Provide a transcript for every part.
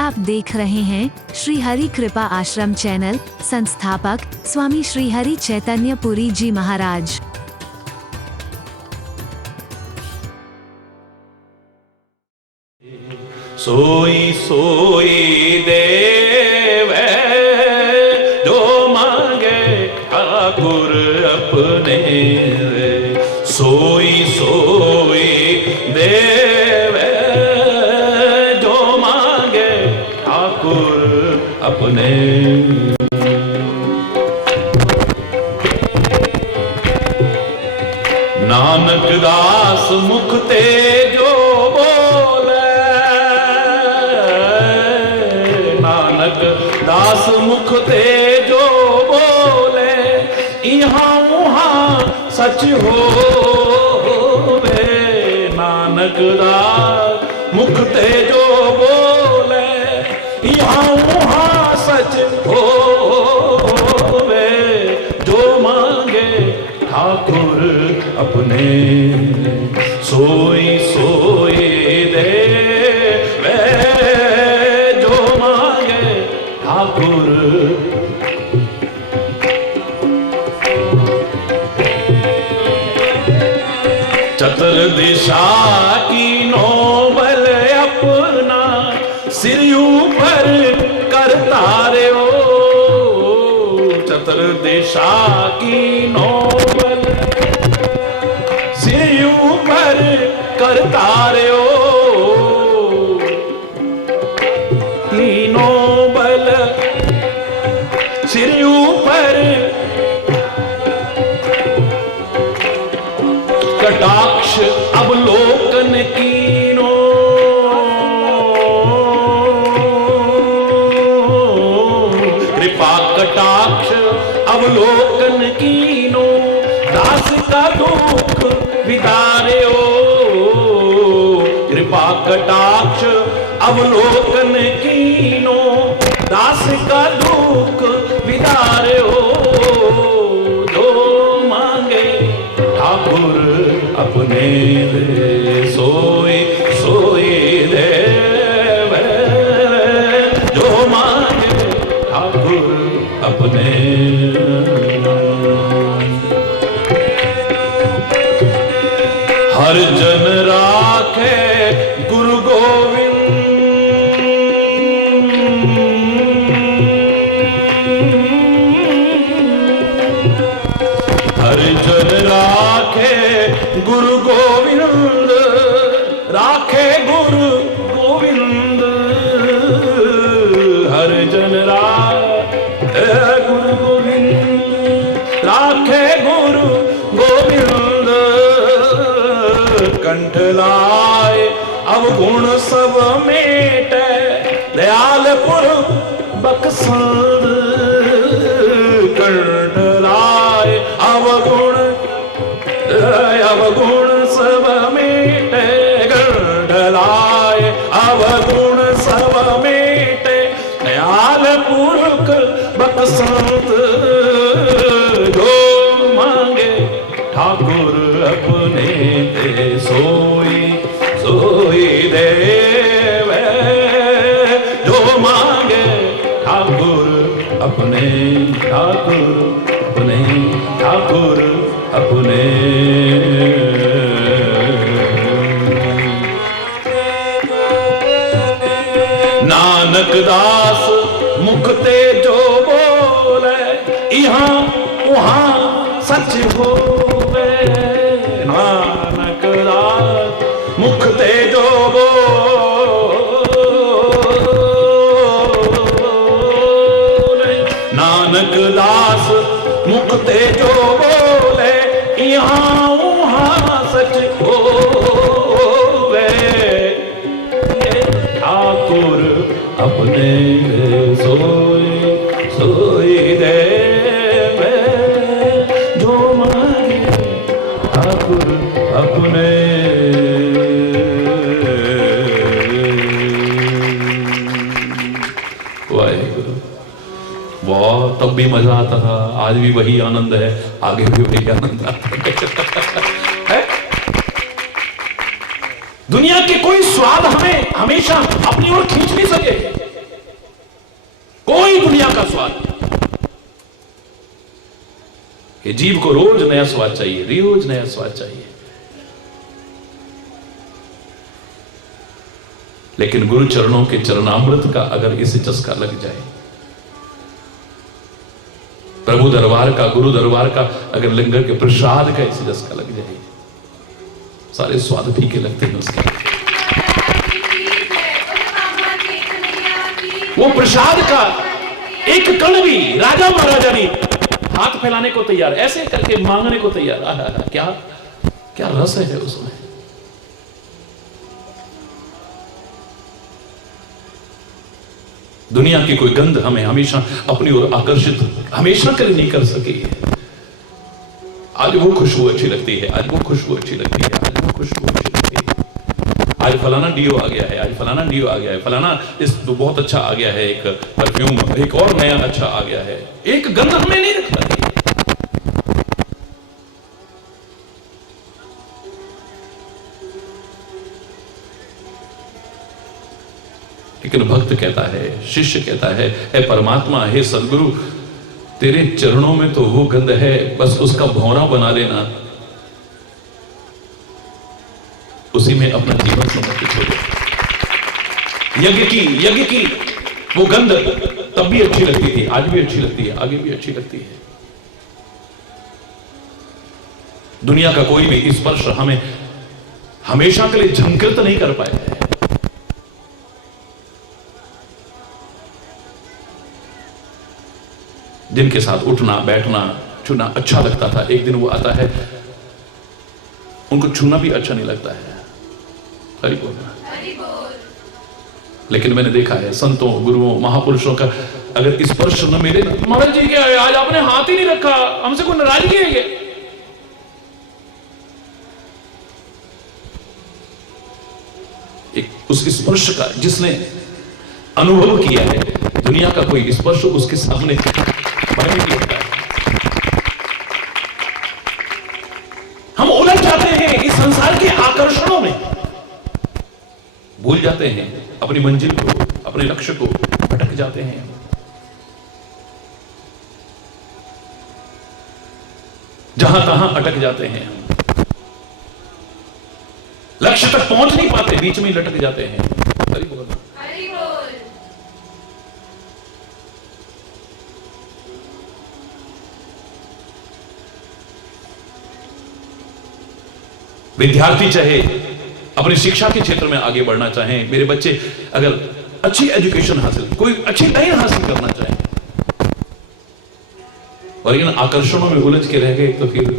आप देख रहे हैं श्री हरि कृपा आश्रम चैनल। संस्थापक स्वामी श्री हरि चैतन्य पुरी जी महाराज। सोई सोई देवे जो मांगे ठाकुर अपने। सोई सोई देवे जो मांगे ठाकुर अपने। नानक दास मुख ते जो दास मुख ते जो बोले यहाँ वहाँ सच होवे। नानक दास मुख ते जो बोले यहाँ वहाँ सच होवे। जो मांगे ठाकुर अपने सोई सोई दे चतुर्दिशा की नोबल अपना सिर ऊपर करता रे ओ। चतुर्दिशा की नोबल सिर ऊपर करता रे ओ। नोबल सिर ऊपर कटाक्ष अवलोकन कीनो। कृपा कटाक्ष अवलोकन कीनो। दास का दुख विदारे ओ। कृपा कटाक्ष अवलोकन कीनो। दास का दुख विदारे हो। जो मांगे ठाकुर अपने सोई सोई देवे। जो मांगे ठाकुर अपने। हर जन राखे गुरु गोविंद। हर जन राखे गुरु गोविंद। राखे गुरु गोविंद। हर जन राखे गुरु गोविंद। राखे गुरु गोविंद। कंठ लाए अवगुण सब मेटे। दयालपुर बक्सर कंठ लाए अवगुण अवगुण सब मेटे। कंठ लाए अवगुण सब मेटे। दयालपुर बक्सर जो मांगे ठाकुर अपने ते सोई सोई देवे। जो मांगे ठाकुर अपने ठाकुर अपने ठाकुर अपने। नानक दास मुख ते जो बोले यहाँ वहाँ सच होवे। नानक दास मुख ते जो बोले। नानक दास मुख ते जो बोले यहाँ वहाँ सच होवे। ठाकुर अपने सोई सोई देवे। जो मांगे ठाकुर अपने। वाहेगुरु। बहुत तब भी मजा आता था, आज भी वही आनंद है, आगे भी वही आनंद आता है। दुनिया के कोई स्वाद हमें हमेशा अपनी ओर खींच नहीं सके। स्वाद कि जीव को रोज नया स्वाद चाहिए, रोज नया स्वाद चाहिए। लेकिन गुरु चरणों के चरणामृत का अगर इसे चस्का लग जाए, प्रभु दरबार का, गुरु दरबार का अगर लंगर के प्रसाद का इसे चस्का लग जाए, सारे स्वाद फीके लगते हैं उसके। वो प्रसाद का एक कण भी राजा महाराजा नहीं हाथ फैलाने को तैयार, ऐसे करके मांगने को तैयार। क्या क्या रस है उसमें। दुनिया की कोई गंध हमें हमेशा अपनी ओर आकर्षित हमेशा के लिए नहीं कर सकी है। आज वो खुशबू अच्छी लगती है, आज वो खुशबू अच्छी लगती है, आज वो खुशबू अच्छी लगती है। आज फलाना डीओ आ गया है, आज फलाना डीओ आ गया है, फलाना इस तो बहुत अच्छा आ गया है, एक परफ्यूम एक और नया अच्छा आ गया है। एक गंध हमें नहीं रखता है। लेकिन भक्त कहता है, शिष्य कहता है, हे परमात्मा, हे सदगुरु, तेरे चरणों में तो वो गंध है, बस उसका भौरा बना लेना, उसी में अपना जीवन समर्पित हो जाए। यज्ञ की वो गंध तब भी अच्छी लगती थी, आज भी अच्छी लगती है, आगे भी अच्छी लगती है। दुनिया का कोई भी स्पर्श हमें हमेशा के लिए झंकृत नहीं कर पाया है। जिनके साथ उठना बैठना छूना अच्छा लगता था, एक दिन वो आता है उनको छूना भी अच्छा नहीं लगता है। हरि बोल। लेकिन मैंने देखा है संतों, गुरुओं, महापुरुषों का अगर स्पर्श न मिले ना, महाराज जी क्या है, आज आपने हाथ ही नहीं रखा, हमसे कोई नाराजगी है ये? एक उस स्पर्श का जिसने अनुभव किया है, दुनिया का कोई स्पर्श उसके सामने नहीं होता है। हम उलझ जाते हैं इस संसार के आकर्षणों में, भूल जाते हैं अपनी मंजिल को, अपने लक्ष्य को, भटक जाते हैं। जहां तहां अटक जाते हैं, लक्ष्य तक पहुंच नहीं पाते, बीच में लटक जाते हैं। हरि बोल। विद्यार्थी चाहे अपनी शिक्षा के क्षेत्र में आगे बढ़ना चाहें, मेरे बच्चे अगर अच्छी एजुकेशन हासिल, कोई अच्छी लाइन हासिल करना चाहें और इन आकर्षणों में उलझ के रह गए तो फिर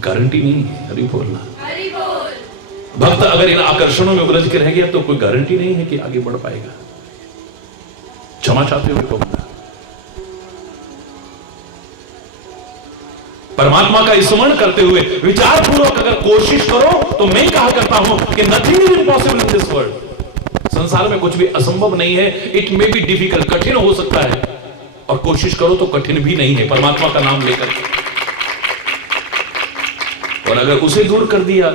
गारंटी नहीं है। हरि बोलना। भक्त अगर इन आकर्षणों में उलझ के रह गया तो कोई गारंटी नहीं है कि आगे बढ़ पाएगा। क्षमा चाहते हुए कहूंगा, परमात्मा का स्मरण करते हुए विचारपूर्वक अगर कोशिश करो तो मैं कहा करता हूं कि nothing is impossible in this world. संसार में कुछ भी असंभव नहीं है। इट मे बी डिफिकल्ट, कठिन हो सकता है, और कोशिश करो तो कठिन भी नहीं है, परमात्मा का नाम लेकर। और अगर उसे दूर कर दिया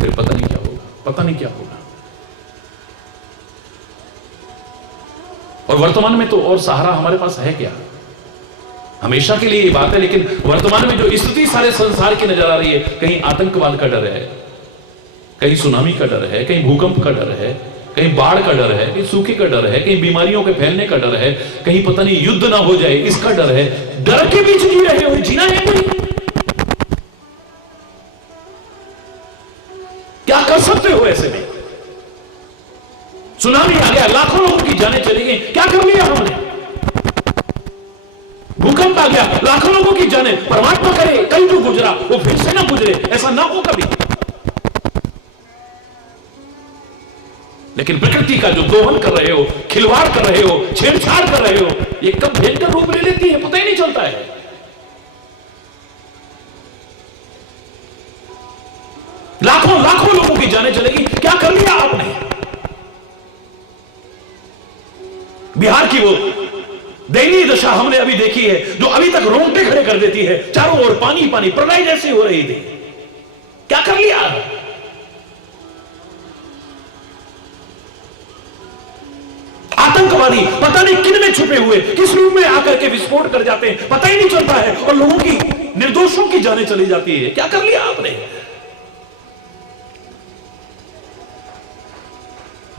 फिर पता नहीं क्या होगा, पता नहीं क्या होगा। और वर्तमान में तो और सहारा हमारे पास है क्या? हमेशा के लिए ये बात है, लेकिन वर्तमान में जो स्थिति सारे संसार की नजर आ रही है, कहीं आतंकवाद का डर है, कहीं सुनामी का डर है, कहीं भूकंप का डर है, कहीं बाढ़ का डर है, कहीं सूखे का डर है, कहीं बीमारियों के फैलने का डर है, कहीं पता नहीं युद्ध ना हो जाए इसका डर है। डर के बीच जी रहे हो, जीना है कोई? क्या कर सकते हो ऐसे में? सुनामी आ गया, लाखों लोगों की जानें चली गई, क्या कर लिया हमने? भूकंप आ गया, लाखों लोगों की जाने, परमात्मा करे कल जो गुजरा वो फिर से ना गुजरे, ऐसा ना हो कभी। लेकिन प्रकृति का जो दोहन कर रहे हो, खिलवाड़ कर रहे हो, छेड़छाड़ कर रहे हो, ये कब भयंकर रूप ले लेती है पता ही नहीं चलता है। लाखों लाखों लोगों की जाने चलेगी, क्या कर लिया आपने? बिहार की वो दयनीय दशा हमने अभी देखी है, जो अभी तक रोंगटे खड़े कर देती है। चारों ओर पानी पानी, प्रलय जैसी हो रही थी, क्या कर लिया? आतंक आतंकवादी पता नहीं किन में छुपे हुए किस रूप में आकर के विस्फोट कर जाते हैं, पता ही नहीं चलता है, और लोगों की, निर्दोषों की जानें चली जाती है। क्या कर लिया आपने?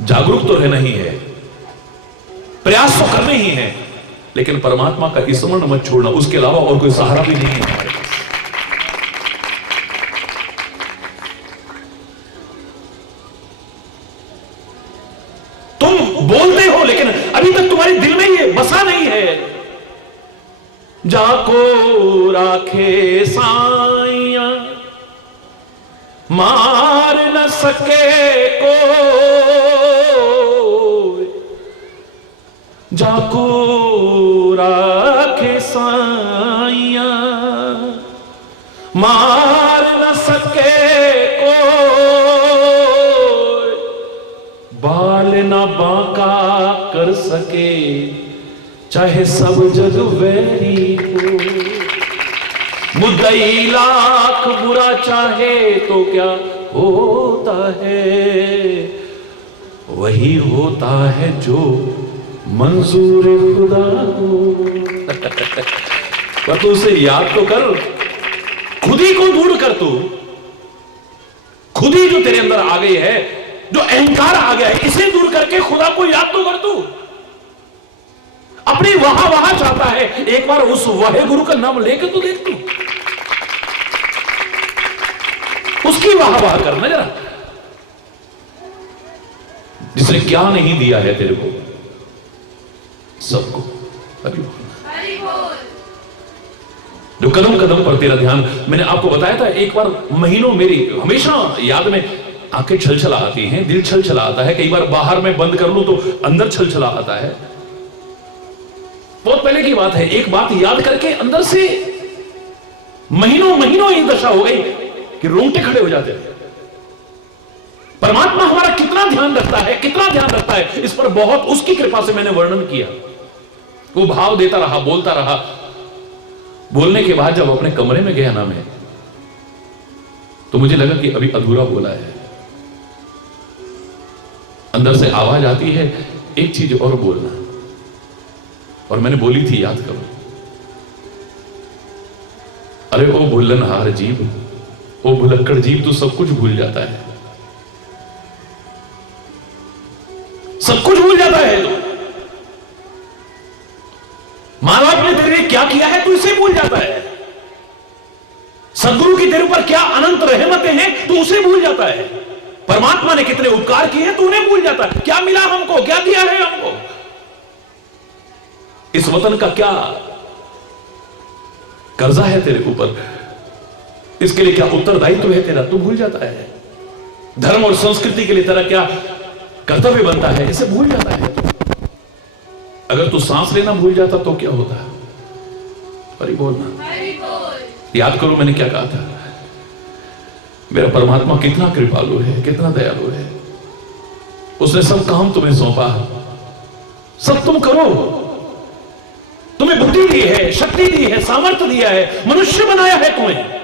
जागरूक तो रहना ही है, प्रयास तो करने ही है, लेकिन परमात्मा का स्मरण मत छोड़ना, उसके अलावा और कोई सहारा भी नहीं है हमारे पास। तुम बोलते हो लेकिन अभी तक तुम्हारे दिल में ये बसा नहीं है। जाको राखे साइया मार न सके को, जाको राखे साइया मार न सके को, बाल न बांका कर सके चाहे सब जग वैरी हो। मुद्दई लाख बुरा चाहे तो क्या होता है, वही होता है जो मंजूर खुदा हो। पर तू उसे याद तो कर, खुद ही को दूर कर, तू खुद ही जो तेरे अंदर आ गई है, जो अहंकार आ गया है, इसे दूर करके खुदा को याद तो कर। तू अपनी वहां चाहता है, एक बार उस वाहे गुरु का नाम लेकर तो देख, तू उसकी वाह करना जरा, जिसने क्या नहीं दिया है तेरे को, सबको। जो कदम कदम पर तेरा ध्यान, मैंने आपको बताया था एक बार, महीनों मेरी हमेशा याद में आंखें छलछला आती हैं, दिल छलछला आता है, कई बार बाहर में बंद कर लूं तो अंदर छलछला आता है। बहुत पहले की बात है, एक बात याद करके अंदर से महीनों ये दशा हो गई कि रोंगटे खड़े हो जाते थे। परमात्मा हमारा कितना ध्यान रखता है, कितना ध्यान रखता है, इस पर बहुत उसकी कृपा से मैंने वर्णन किया। वो भाव देता रहा, बोलता रहा। बोलने के बाद जब अपने कमरे में गया ना मैं, तो मुझे लगा कि अभी अधूरा बोला है। अंदर से आवाज आती है, एक चीज और बोलना, और मैंने बोली थी, याद करो। अरे ओ भुल्लनहार जीव, ओ भुलक्कड़ जीव, तू सब कुछ भूल जाता है, सब कुछ भूल जाता है। तू मां बाप ने तेरे लिए क्या किया है, तू इसे भूल जाता है। सदगुरु की तेरे ऊपर क्या अनंत रहमतें हैं, तू उसे भूल जाता है। परमात्मा ने कितने उपकार किए हैं, तू उन्हें भूल जाता है। क्या मिला हमको, क्या दिया है हमको, इस वतन का क्या कर्जा है तेरे ऊपर, इसके लिए क्या उत्तरदायित्व है तेरा, तू भूल जाता है। धर्म और संस्कृति के लिए तेरा क्या कर्तव्य बनता है, इसे भूल जाता है। अगर तू सांस लेना भूल जाता तो क्या होता है? हरि बोलना, याद करो मैंने क्या कहा था। मेरा परमात्मा कितना कृपालु है, कितना दयालु है। उसने सब काम तुम्हें सौंपा, सब तुम करो। तुम्हें बुद्धि दी है, शक्ति दी है, सामर्थ्य दिया है, मनुष्य बनाया है तुम्हें,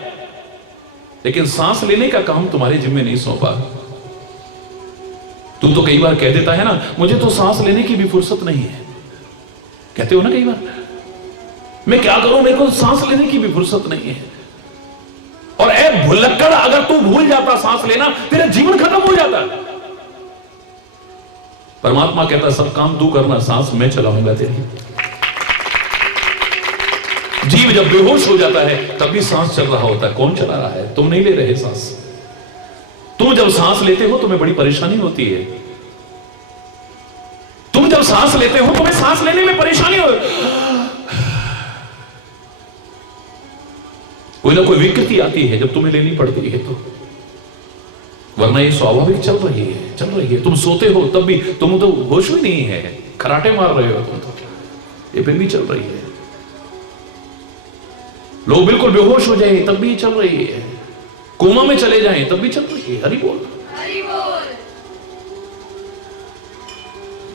लेकिन सांस लेने का काम तुम्हारे जिम्मे नहीं सौंपा। तू तो कई बार कह देता है ना, मुझे तो सांस लेने की भी फुर्सत नहीं है, कहते हो ना कई बार, मैं क्या करूं, मेरे को सांस लेने की भी फुर्सत नहीं है। और ए भुलक्कड़, अगर तू भूल जाता सांस लेना, तेरा जीवन खत्म हो जाता। परमात्मा कहता सब काम तू करना, सांस मैं चलाऊंगा तेरी। जीव जब बेहोश हो जाता है तब भी सांस चल रहा होता है। कौन चला रहा है? तुम नहीं ले रहे सांस। तुम जब सांस लेते हो तुम्हें बड़ी परेशानी होती है। तुम जब सांस लेते हो तुम्हें सांस लेने में परेशानी हो, कोई ना कोई विकृति आती है जब तुम्हें लेनी पड़ती है तो, वरना ये स्वाभाविक चल रही है। तुम सोते हो तब भी तुम तो होश भी नहीं है, खराटे मार रहे हो तुम तो, ये फिर भी चल रही है। लोग बिल्कुल बेहोश हो जाए तब भी चल रही है, कोमा में चले जाएं तब भी चल रही है। हरि बोल, हरि बोल।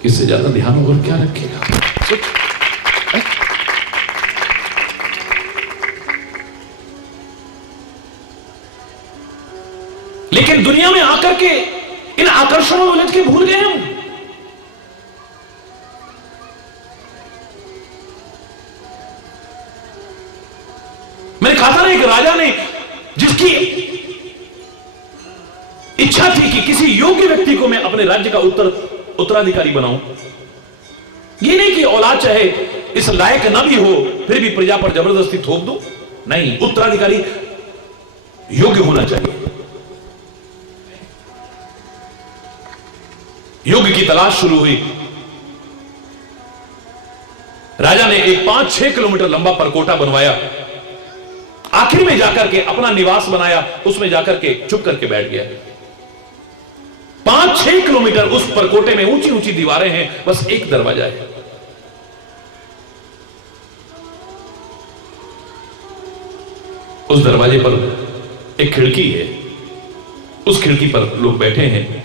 इससे ज्यादा ध्यान और क्या रखेगा? लेकिन दुनिया में आकर के इन आकर्षणों में उलझ के भूल गए हम। राजा ने, जिसकी इच्छा थी कि किसी योग्य व्यक्ति को मैं अपने राज्य का उत्तराधिकारी बनाऊं, ये नहीं कि औलाद चाहे इस लायक ना भी हो फिर भी प्रजा पर जबरदस्ती थोप दो, नहीं, उत्तराधिकारी योग्य होना चाहिए। योग्य की तलाश शुरू हुई। राजा ने एक 5-6 किलोमीटर लंबा परकोटा बनवाया, आखिर में जाकर के अपना निवास बनाया, उसमें जाकर के चुप करके बैठ गया। 5-6 किलोमीटर उस परकोटे में ऊंची ऊंची दीवारें हैं, बस एक दरवाजा है। उस दरवाजे पर एक खिड़की है, उस खिड़की पर लोग बैठे हैं।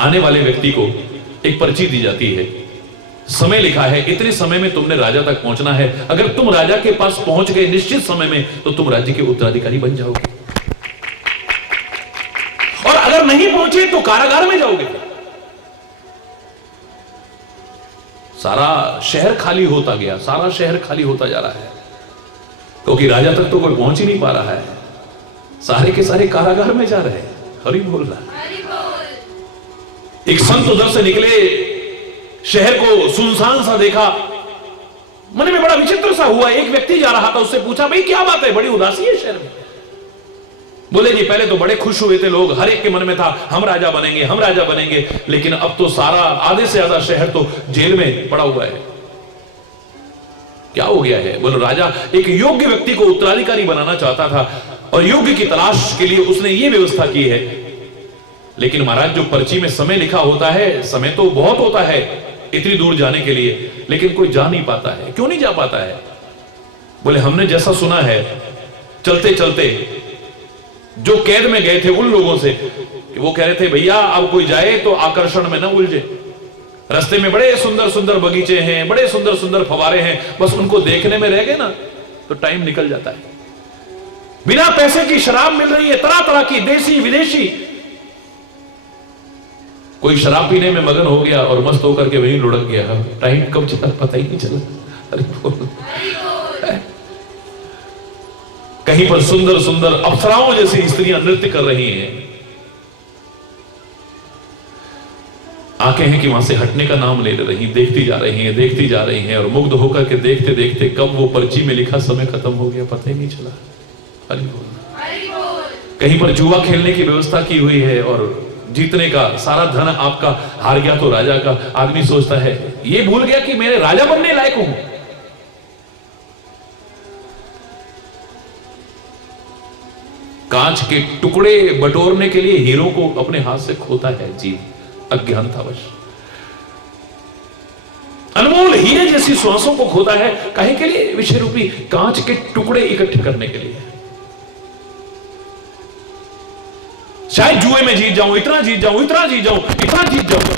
आने वाले व्यक्ति को एक पर्ची दी जाती है, समय लिखा है, इतने समय में तुमने राजा तक पहुंचना है। अगर तुम राजा के पास पहुंच गए निश्चित समय में तो तुम राज्य के उत्तराधिकारी बन जाओगे, और अगर नहीं पहुंचे तो कारागार में जाओगे। सारा शहर खाली होता गया, सारा शहर खाली होता जा रहा है, क्योंकि राजा तक तो कोई पहुंच ही नहीं पा रहा है। सारे के सारे कारागार में जा रहे हैं। हरि बोल रहा है। एक संत उधर से निकले, शहर को सुनसान सा देखा, मन में बड़ा विचित्र सा हुआ। एक व्यक्ति जा रहा था, उससे पूछा, भाई क्या बात है, बड़ी उदासी है शहर में। बोले जी, पहले तो बड़े खुश हुए थे लोग, हर एक के मन में था हम राजा बनेंगे, हम राजा बनेंगे, लेकिन अब तो सारा आधे से ज्यादा शहर तो जेल में पड़ा हुआ है। क्या हो गया है? बोलो, राजा एक योग्य व्यक्ति को उत्तराधिकारी बनाना चाहता था और योग्य की तलाश के लिए उसने ये व्यवस्था की है, लेकिन महाराज जो पर्ची में समय लिखा होता है, समय तो बहुत होता है इतनी दूर जाने के लिए, लेकिन कोई जा नहीं पाता है। क्यों नहीं जा पाता है? बोले, हमने जैसा सुना है, चलते चलते जो कैद में गए थे उन लोगों से कि वो कह रहे थे, भैया अब कोई जाए तो आकर्षण में ना उलझे, रास्ते में बड़े सुंदर सुंदर बगीचे हैं, बड़े सुंदर सुंदर फवारे हैं, बस उनको देखने में रह गए ना तो टाइम निकल जाता है। बिना पैसे की शराब मिल रही है, तरह तरह की, देसी विदेशी। कोई शराब पीने में मगन हो गया और मस्त होकर के वहीं लुढ़क गया, टाइम कब चला पता ही नहीं चला। अरे बोल, कहीं पर सुंदर सुंदर अप्सराओं जैसी स्त्रियां नृत्य कर रही हैं, आंखें हैं कि वहां से हटने का नाम ले रही, देखती जा रही हैं, देखती जा रही हैं, और मुग्ध होकर के देखते देखते कब वो पर्ची में लिखा समय खत्म हो गया पता ही नहीं चला। हरि बोल। कहीं पर जुआ खेलने की व्यवस्था की हुई है और जीतने का सारा धन आपका हार गया तो राजा का। आदमी सोचता है, ये भूल गया कि मेरे राजा बनने लायक हूं। कांच के टुकड़े बटोरने के लिए हीरो को अपने हाथ से खोता है जीव, अज्ञानतावश। अनमोल हीरे जैसी श्वासों को खोता है, काहे के लिए? विषय रूपी कांच के टुकड़े इकट्ठे करने के लिए। शायद जुए में जीत जाऊं, इतना जीत जाऊं, इतना जीत जाऊं, इतना जीत जाऊं,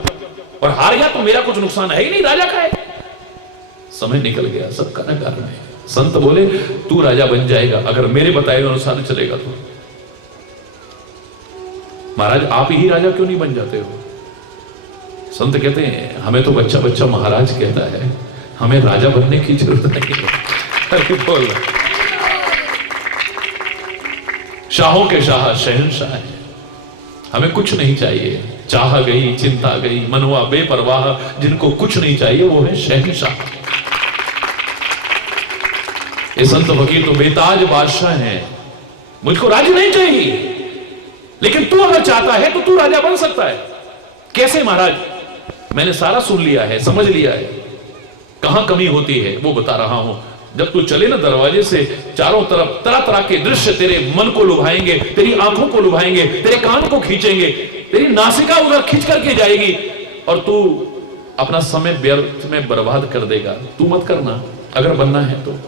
और हार गया तो मेरा कुछ नुकसान है ही नहीं, राजा का है। समय निकल गया, सबका न कारण है। संत बोले, तू राजा बन जाएगा अगर मेरे बताए अनुसार चलेगा तो। महाराज, आप ही राजा क्यों नहीं बन जाते हो? संत कहते हैं, हमें तो बच्चा बच्चा महाराज कहता है, हमें राजा बनने की जरूरत नहीं है। बोल, शाहों के शाह शहंशाह है, हमें कुछ नहीं चाहिए। चाह गई, चिंता गई, मनवा बेपरवाह, जिनको कुछ नहीं चाहिए वो है शहंशाह। ये संत फकीर तो बेताज बादशाह हैं, मुझको राज्य नहीं चाहिए, लेकिन तू अगर चाहता है तो तू राजा बन सकता है। कैसे महाराज? मैंने सारा सुन लिया है, समझ लिया है, कहां कमी होती है वो बता रहा हूं। जब तू चले ना दरवाजे से, चारों तरफ तरह तरह के दृश्य तेरे मन को लुभाएंगे, तेरी आंखों को लुभाएंगे, तेरे कान को खींचेंगे, तेरी नासिका उधर खींच करके जाएगी, और तू अपना समय व्यर्थ में बर्बाद कर देगा। तू मत करना, अगर बनना है तो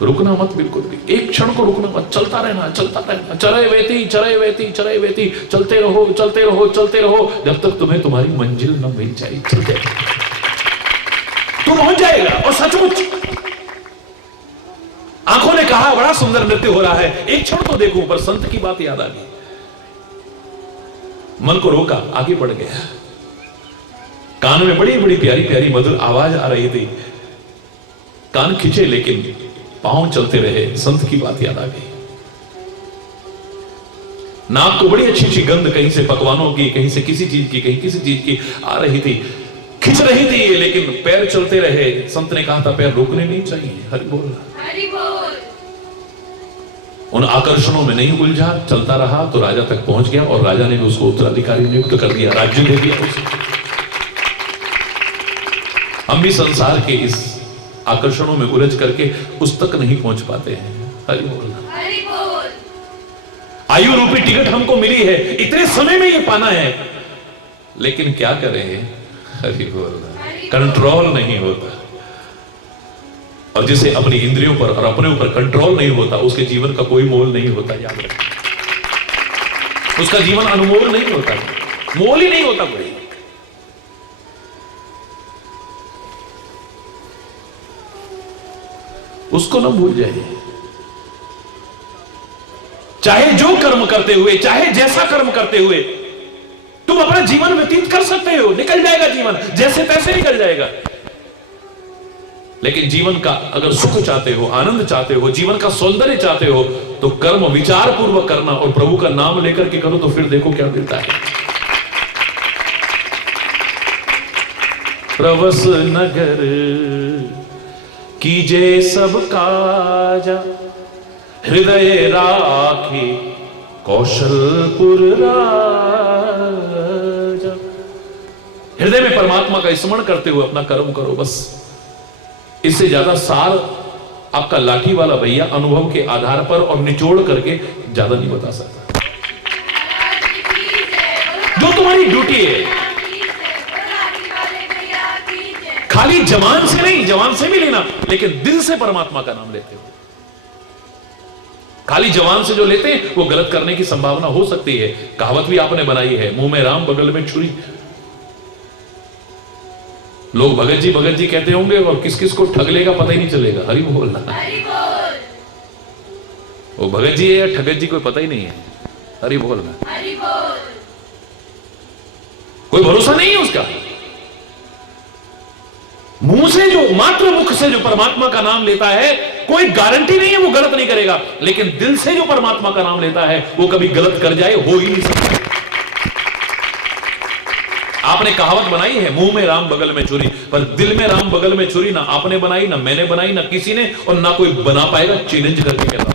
रुकना मत, बिल्कुल भी एक क्षण को रुकना मत, चलता रहना, चलता रहना। चरे वेती चरे वेती चरे वेती, चलते रहो चलते रहो चलते रहो, जब तक तुम्हें तुम्हारी मंजिल न मिल जाए। चलते तू पहुंच जाएगा। और सचमुच आंखों ने कहा, बड़ा सुंदर नृत्य हो रहा है, एक क्षण तो देखूं, पर संत की बात याद आ गई, मन को रोका, आगे बढ़ गया। कान में बड़ी बड़ी प्यारी प्यारी मधुर आवाज आ रही थी, कान खींचे लेकिन पांव चलते रहे। संत की बात याद आ गई। नाक को बड़ी अच्छी अच्छी गंध कहीं से पकवानों की, कहीं से किसी चीज की, कहीं किसी चीज की आ रही थी, खिंच रही थी, लेकिन पैर चलते रहे। संत ने कहा था पैर रोकने नहीं चाहिए। हरि बोल, हरि बोल। उन आकर्षणों में नहीं उलझा, चलता रहा तो राजा तक पहुंच गया और राजा ने भी उसको उत्तराधिकारी नियुक्त कर दिया, राज्य दे दिया उसे। हम भी संसार के इस आकर्षणों में उलझ करके उस तक नहीं पहुंच पाते हैं। हरि बोल, हरि बोल। आयु रूपी टिकट हमको मिली है, इतने समय में ये पाना है, लेकिन क्या करें? हरि बोल, कंट्रोल नहीं होता। और जिसे अपनी इंद्रियों पर और अपने ऊपर कंट्रोल नहीं होता, उसके जीवन का कोई मोल नहीं होता। याद रखें, उसका जीवन अनमोल नहीं होता, मोल ही नहीं होता कोई। उसको ना भूल जाइए। चाहे जो कर्म करते हुए, चाहे जैसा कर्म करते हुए तुम अपना जीवन व्यतीत कर सकते हो, निकल जाएगा जीवन, जैसे तैसे निकल जाएगा। लेकिन जीवन का अगर सुख चाहते हो, आनंद चाहते हो, जीवन का सौंदर्य चाहते हो, तो कर्म विचार पूर्वक करना और प्रभु का नाम लेकर के करो, तो फिर देखो क्या मिलता है। प्रवस नगर कीजे सब काजा, हृदय राखे कौशलपुर राजा। हृदय में परमात्मा का स्मरण करते हुए अपना कर्म करो, बस। इससे ज्यादा सार आपका लाठी वाला भैया अनुभव के आधार पर और निचोड़ करके ज्यादा नहीं बता सकता। जो तुम्हारी ड्यूटी है, खाली जवान से नहीं, जवान से भी लेना, लेकिन दिल से परमात्मा का नाम लेते हो। खाली जवान से जो लेते हैं वो गलत करने की संभावना हो सकती है। कहावत भी आपने बनाई है, मुंह में राम बगल में छुरी। लोग भगत जी कहते होंगे और किस किस को ठग लेगा पता ही नहीं चलेगा। हरि बोलना, वो भगत जी है या ठगत जी कोई पता ही नहीं है। हरि बोलना, कोई भरोसा नहीं है उसका। मुंह से जो, मात्र मुख से जो परमात्मा का नाम लेता है, कोई गारंटी नहीं है वो गलत नहीं करेगा, लेकिन दिल से जो परमात्मा का नाम लेता है वो कभी गलत कर जाए, हो ही नहीं सकता। आपने कहावत बनाई है, मुंह में राम बगल में छुरी, पर दिल में राम बगल में छुरी ना आपने बनाई, ना मैंने बनाई, ना किसी ने, और ना कोई बना पाएगा। चैलेंज करके कहता,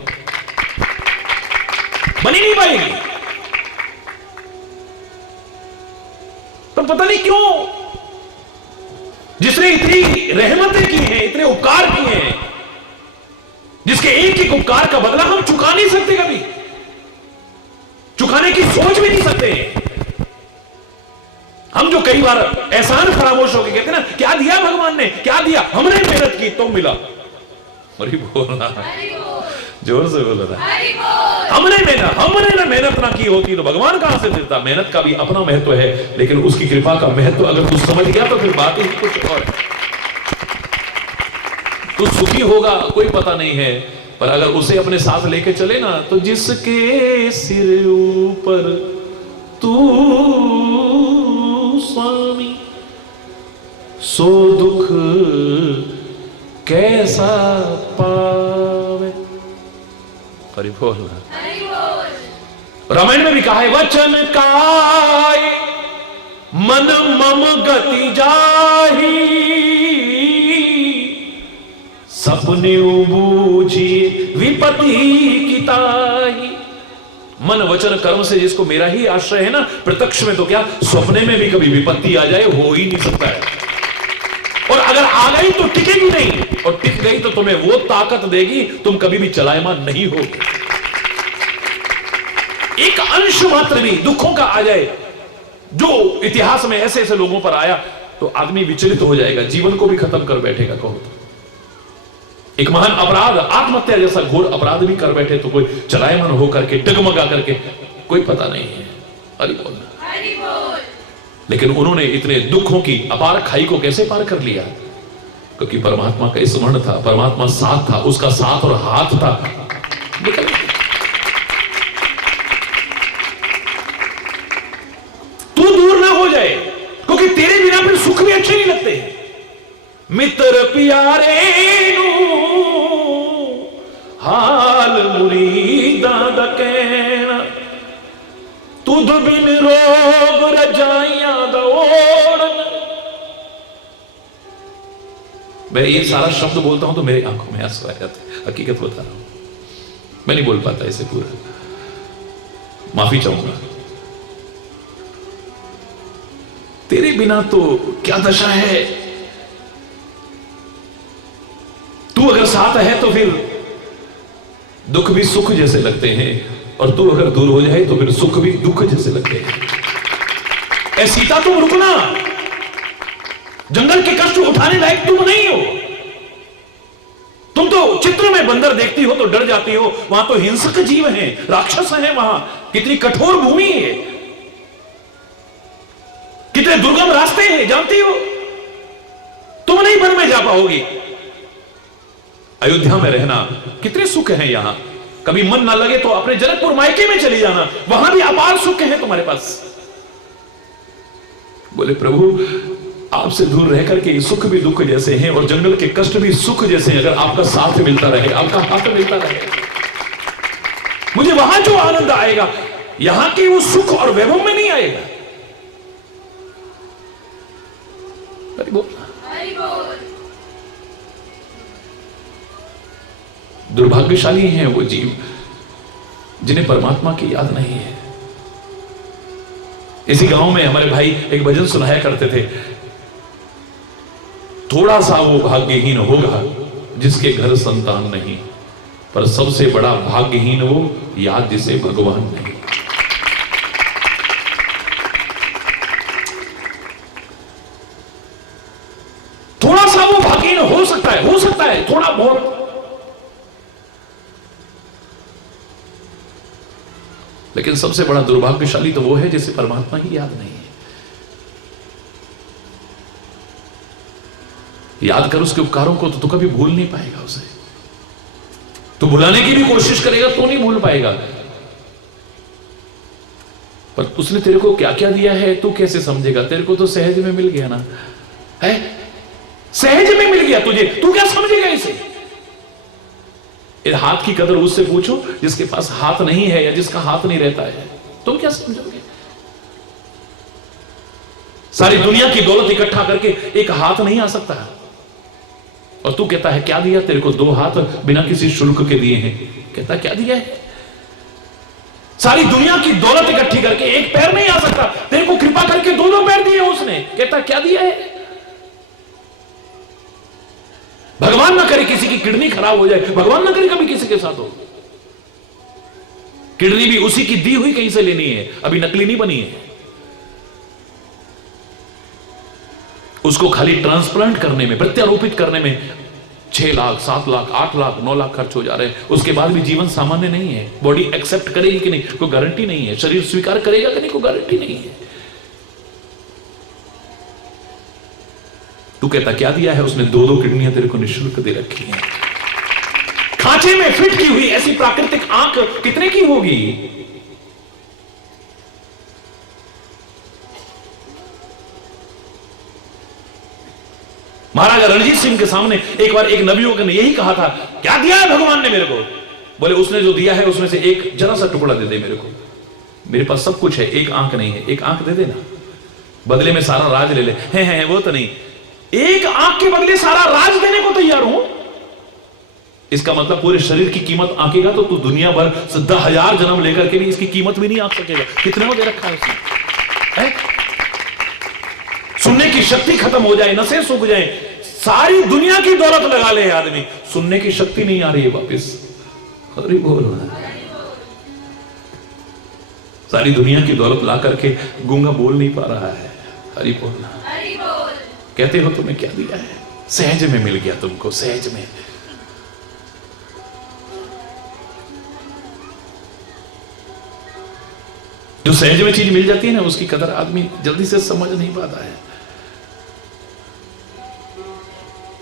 बनी नहीं पाएगी। तो पता नहीं क्यों जिसने इतनी रहमतें की हैं, इतने उपकार किए हैं, जिसके एक एक उपकार का बदला हम चुका नहीं सकते, कभी चुकाने की सोच भी नहीं सकते। हम जो कई बार एहसान फरामोश होकर कहते हैं ना, क्या दिया भगवान ने, क्या दिया, हमने मेहनत की तो मिला। अरे बोलना, जोर से बोलना, हमने ना मेहनत ना की होती तो भगवान कहां से देता। मेहनत का भी अपना महत्व है, लेकिन उसकी कृपा का महत्व अगर तू समझ गया तो फिर बात ही कुछ और है। तू सुखी होगा कोई पता नहीं है, पर अगर उसे अपने साथ लेके चले ना, तो जिसके सिर ऊपर तू स्वामी, सो दुख कैसा पावे। हरि बोल। रामायण में भी कहा है, वचन काय मन मम गति जाही, सपने बूझी विपत्ति की ताही। मन वचन कर्म से जिसको मेरा ही आश्रय है ना, प्रत्यक्ष में तो क्या, स्वप्ने में भी कभी विपत्ति आ जाए हो ही नहीं सकता है। और अगर आ गई तो टिकेगी नहीं, और टिक गई तो तुम्हें वो ताकत देगी, तुम कभी भी चलायमान नहीं होगे। एक अंश मात्र भी दुखों का आ जाए, जो इतिहास में ऐसे ऐसे लोगों पर आया, तो आदमी विचलित हो जाएगा, जीवन को भी खत्म कर बैठेगा। कहो तो एक महान अपराध, आत्महत्या जैसा घोर अपराध भी कर बैठे, तो कोई चलायमान होकर के, डगमगा करके, कोई पता नहीं है। हरि बोल, हरि बोल। लेकिन उन्होंने इतने दुखों की अपार खाई को कैसे पार कर लिया? क्योंकि परमात्मा का स्मरण था, परमात्मा साथ था, उसका साथ और हाथ था। निकल तू दूर ना हो जाए, क्योंकि तेरे बिना फिर सुख भी अच्छे नहीं लगते। मित्र प्यारे हाल मुरीदां दा कहना, रजाइयां दा ओढ़न। मैं ये सारा शब्द बोलता हूं तो मेरी आंखों में आंसू आ जाते, हकीकत बता रहा हूं, मैं नहीं बोल पाता इसे पूरा, माफी चाहूंगा। तेरे बिना तो क्या दशा है, तू अगर साथ है तो फिर दुख भी सुख जैसे लगते हैं, और तू अगर दूर हो जाए तो फिर सुख भी दुख जैसे लगते हैं। ऐ सीता तुम रुकना, जंगल के कष्ट उठाने लायक तुम नहीं हो। तुम तो चित्र में बंदर देखती हो तो डर जाती हो, वहां तो हिंसक जीव हैं, राक्षस हैं, वहां कितनी कठोर भूमि है, कितने दुर्गम रास्ते हैं, जानती हो। तुम नहीं वन में जा पाओगी। अयोध्या में रहना कितने सुख हैं, यहां कभी मन ना लगे तो अपने जनकपुर मायके में चली जाना, वहां भी अपार सुख है तुम्हारे पास। बोले प्रभु आपसे दूर रह करके सुख भी दुख जैसे हैं और जंगल के कष्ट भी सुख जैसे हैं। अगर आपका साथ मिलता रहे, आपका हाथ मिलता रहे, मुझे वहां जो आनंद आएगा यहां के वो सुख और वैभव में नहीं आएगा। हरि बोल। दुर्भाग्यशाली हैं वो जीव जिन्हें परमात्मा की याद नहीं है। इसी गांव में हमारे भाई एक भजन सुनाया करते थे, थोड़ा सा वो भाग्यहीन होगा जिसके घर संतान नहीं, पर सबसे बड़ा भाग्यहीन वो याद जिसे भगवान नहीं। थोड़ा सा वो भाग्यहीन हो सकता है थोड़ा बहुत, लेकिन सबसे बड़ा दुर्भाग्यशाली तो वो है जिसे परमात्मा ही याद नहीं है। याद कर उसके उपकारों को तो तू कभी भूल नहीं पाएगा उसे। तू भुलाने की भी कोशिश करेगा तो नहीं भूल पाएगा, पर उसने तेरे को क्या क्या दिया है तू कैसे समझेगा। तेरे को तो सहज में मिल गया ना, है सहज में मिल गया तुझे, तू क्या समझेगा इसे। हाथ की कदर उससे पूछो जिसके पास हाथ नहीं है या जिसका हाथ नहीं रहता है, तुम क्या समझोगे। सारी दुनिया की दौलत इकट्ठा करके एक हाथ नहीं आ सकता, और तू कहता है क्या दिया, तेरे को 2 हाथ बिना किसी शुल्क के दिए हैं। कहता क्या दिया है, सारी दुनिया की दौलत इकट्ठी करके एक पैर नहीं आ सकता, तेरे को कृपा करके 2 पैर दिए उसने। कहता क्या दिया है। भगवान ना करे किसी की किडनी खराब हो जाए, भगवान ना करे कभी किसी के साथ हो। किडनी भी उसी की दी हुई कहीं से लेनी है, अभी नकली नहीं बनी है। उसको खाली ट्रांसप्लांट करने में, प्रत्यारोपित करने में 6 लाख 7 लाख 8 लाख 9 लाख खर्च हो जा रहे हैं। उसके बाद भी जीवन सामान्य नहीं है। बॉडी एक्सेप्ट करेगी कि नहीं, कोई गारंटी नहीं है। शरीर स्वीकार करेगा कि नहीं, कोई गारंटी नहीं है। तू कहता क्या दिया है, उसने 2-2 किडनियां तेरे को निःशुल्क दे रखी हैं। खांचे में फिट की हुई ऐसी प्राकृतिक आंख कितने की होगी। महाराजा रणजीत सिंह के सामने एक बार एक नवयुवक ने यही कहा था, क्या दिया है भगवान ने मेरे को। बोले उसने जो दिया है उसमें से एक जरा सा टुकड़ा दे दे मेरे को। मेरे पास सब कुछ है, एक आंख नहीं है, एक आंख दे देना, बदले में सारा राज ले ले। है वो तो नहीं, एक आंख के बदले सारा राज देने को तैयार हूं। इसका मतलब पूरे शरीर की कीमत आंकेगा तो तू दुनिया भर 10,000 जन्म लेकर के भी इसकी कीमत भी नहीं आंक सकेगा। कितने को दे रखा है उसने, है? सुनने की शक्ति खत्म हो जाए, नसें सूख जाए, सारी दुनिया की दौलत लगा ले आदमी, सुनने की शक्ति नहीं आ रही है वापिस। हरि बोल। सारी दुनिया की दौलत ला करके गूंगा बोल नहीं पा रहा है। हरि बोल। कहते हो तुम्हें क्या दिया है, सहज में मिल गया तुमको, सहज में। जो सहज में चीज मिल जाती है ना, उसकी कदर आदमी जल्दी से समझ नहीं पाता है।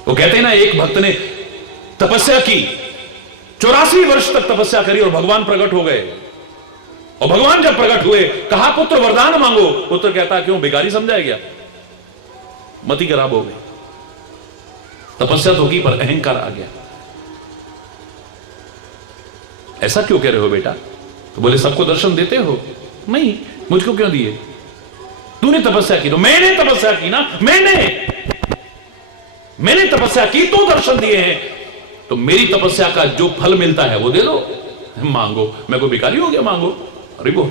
वो कहते हैं ना, एक भक्त ने तपस्या की, 84 वर्ष तक तपस्या करी और भगवान प्रकट हो गए। और भगवान जब प्रकट हुए, कहा पुत्र वरदान मांगो। पुत्र कहता क्यों, भिखारी समझाया गया, मति खराब हो गई। तपस्या तो की पर अहंकार आ गया। ऐसा क्यों कह रहे हो बेटा। तो बोले सबको दर्शन देते हो, नहीं मुझको क्यों दिए। तूने तपस्या की, तो मैंने तपस्या की ना, मैंने तपस्या की तो दर्शन दिए हैं, तो मेरी तपस्या का जो फल मिलता है वो दे दो, मांगो। मैं कोई भिखारी हो गया मांगो? अरे वो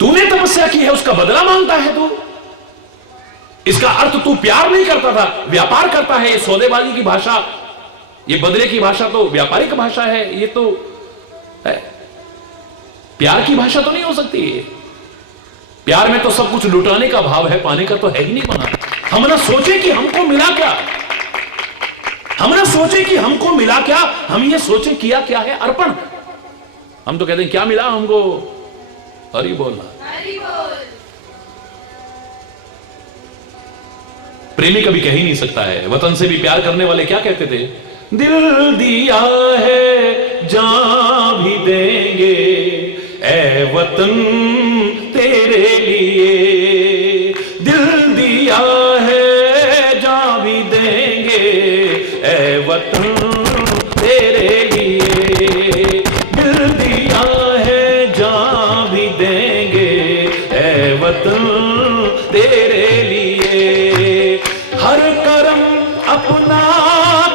तूने तपस्या की है, उसका बदला मांगता है तू। इसका अर्थ तू प्यार नहीं करता था, व्यापार करता है। ये सौदेबाजी की भाषा, ये बदले की भाषा तो व्यापारिक भाषा है, ये तो है, प्यार की भाषा तो नहीं हो सकती है। प्यार में तो सब कुछ लुटाने का भाव है, पाने का तो है ही नहीं बना। हम ना सोचे कि हमको मिला क्या, हम ना सोचे कि हमको मिला क्या, हम ये सोचे किया क्या है, अर्पण। हम तो कहते हैं क्या मिला हमको, हरि बोलना। प्रेमी कभी कह ही नहीं सकता है। वतन से भी प्यार करने वाले क्या कहते थे? दिल दिया है जान भी देंगे ए वतन तेरे लिए, दिल दिया है जान भी देंगे ए वतन तेरे लिए, दिल दिया है जान भी देंगे ए वतन तेरे लिए, हर कर्म अपना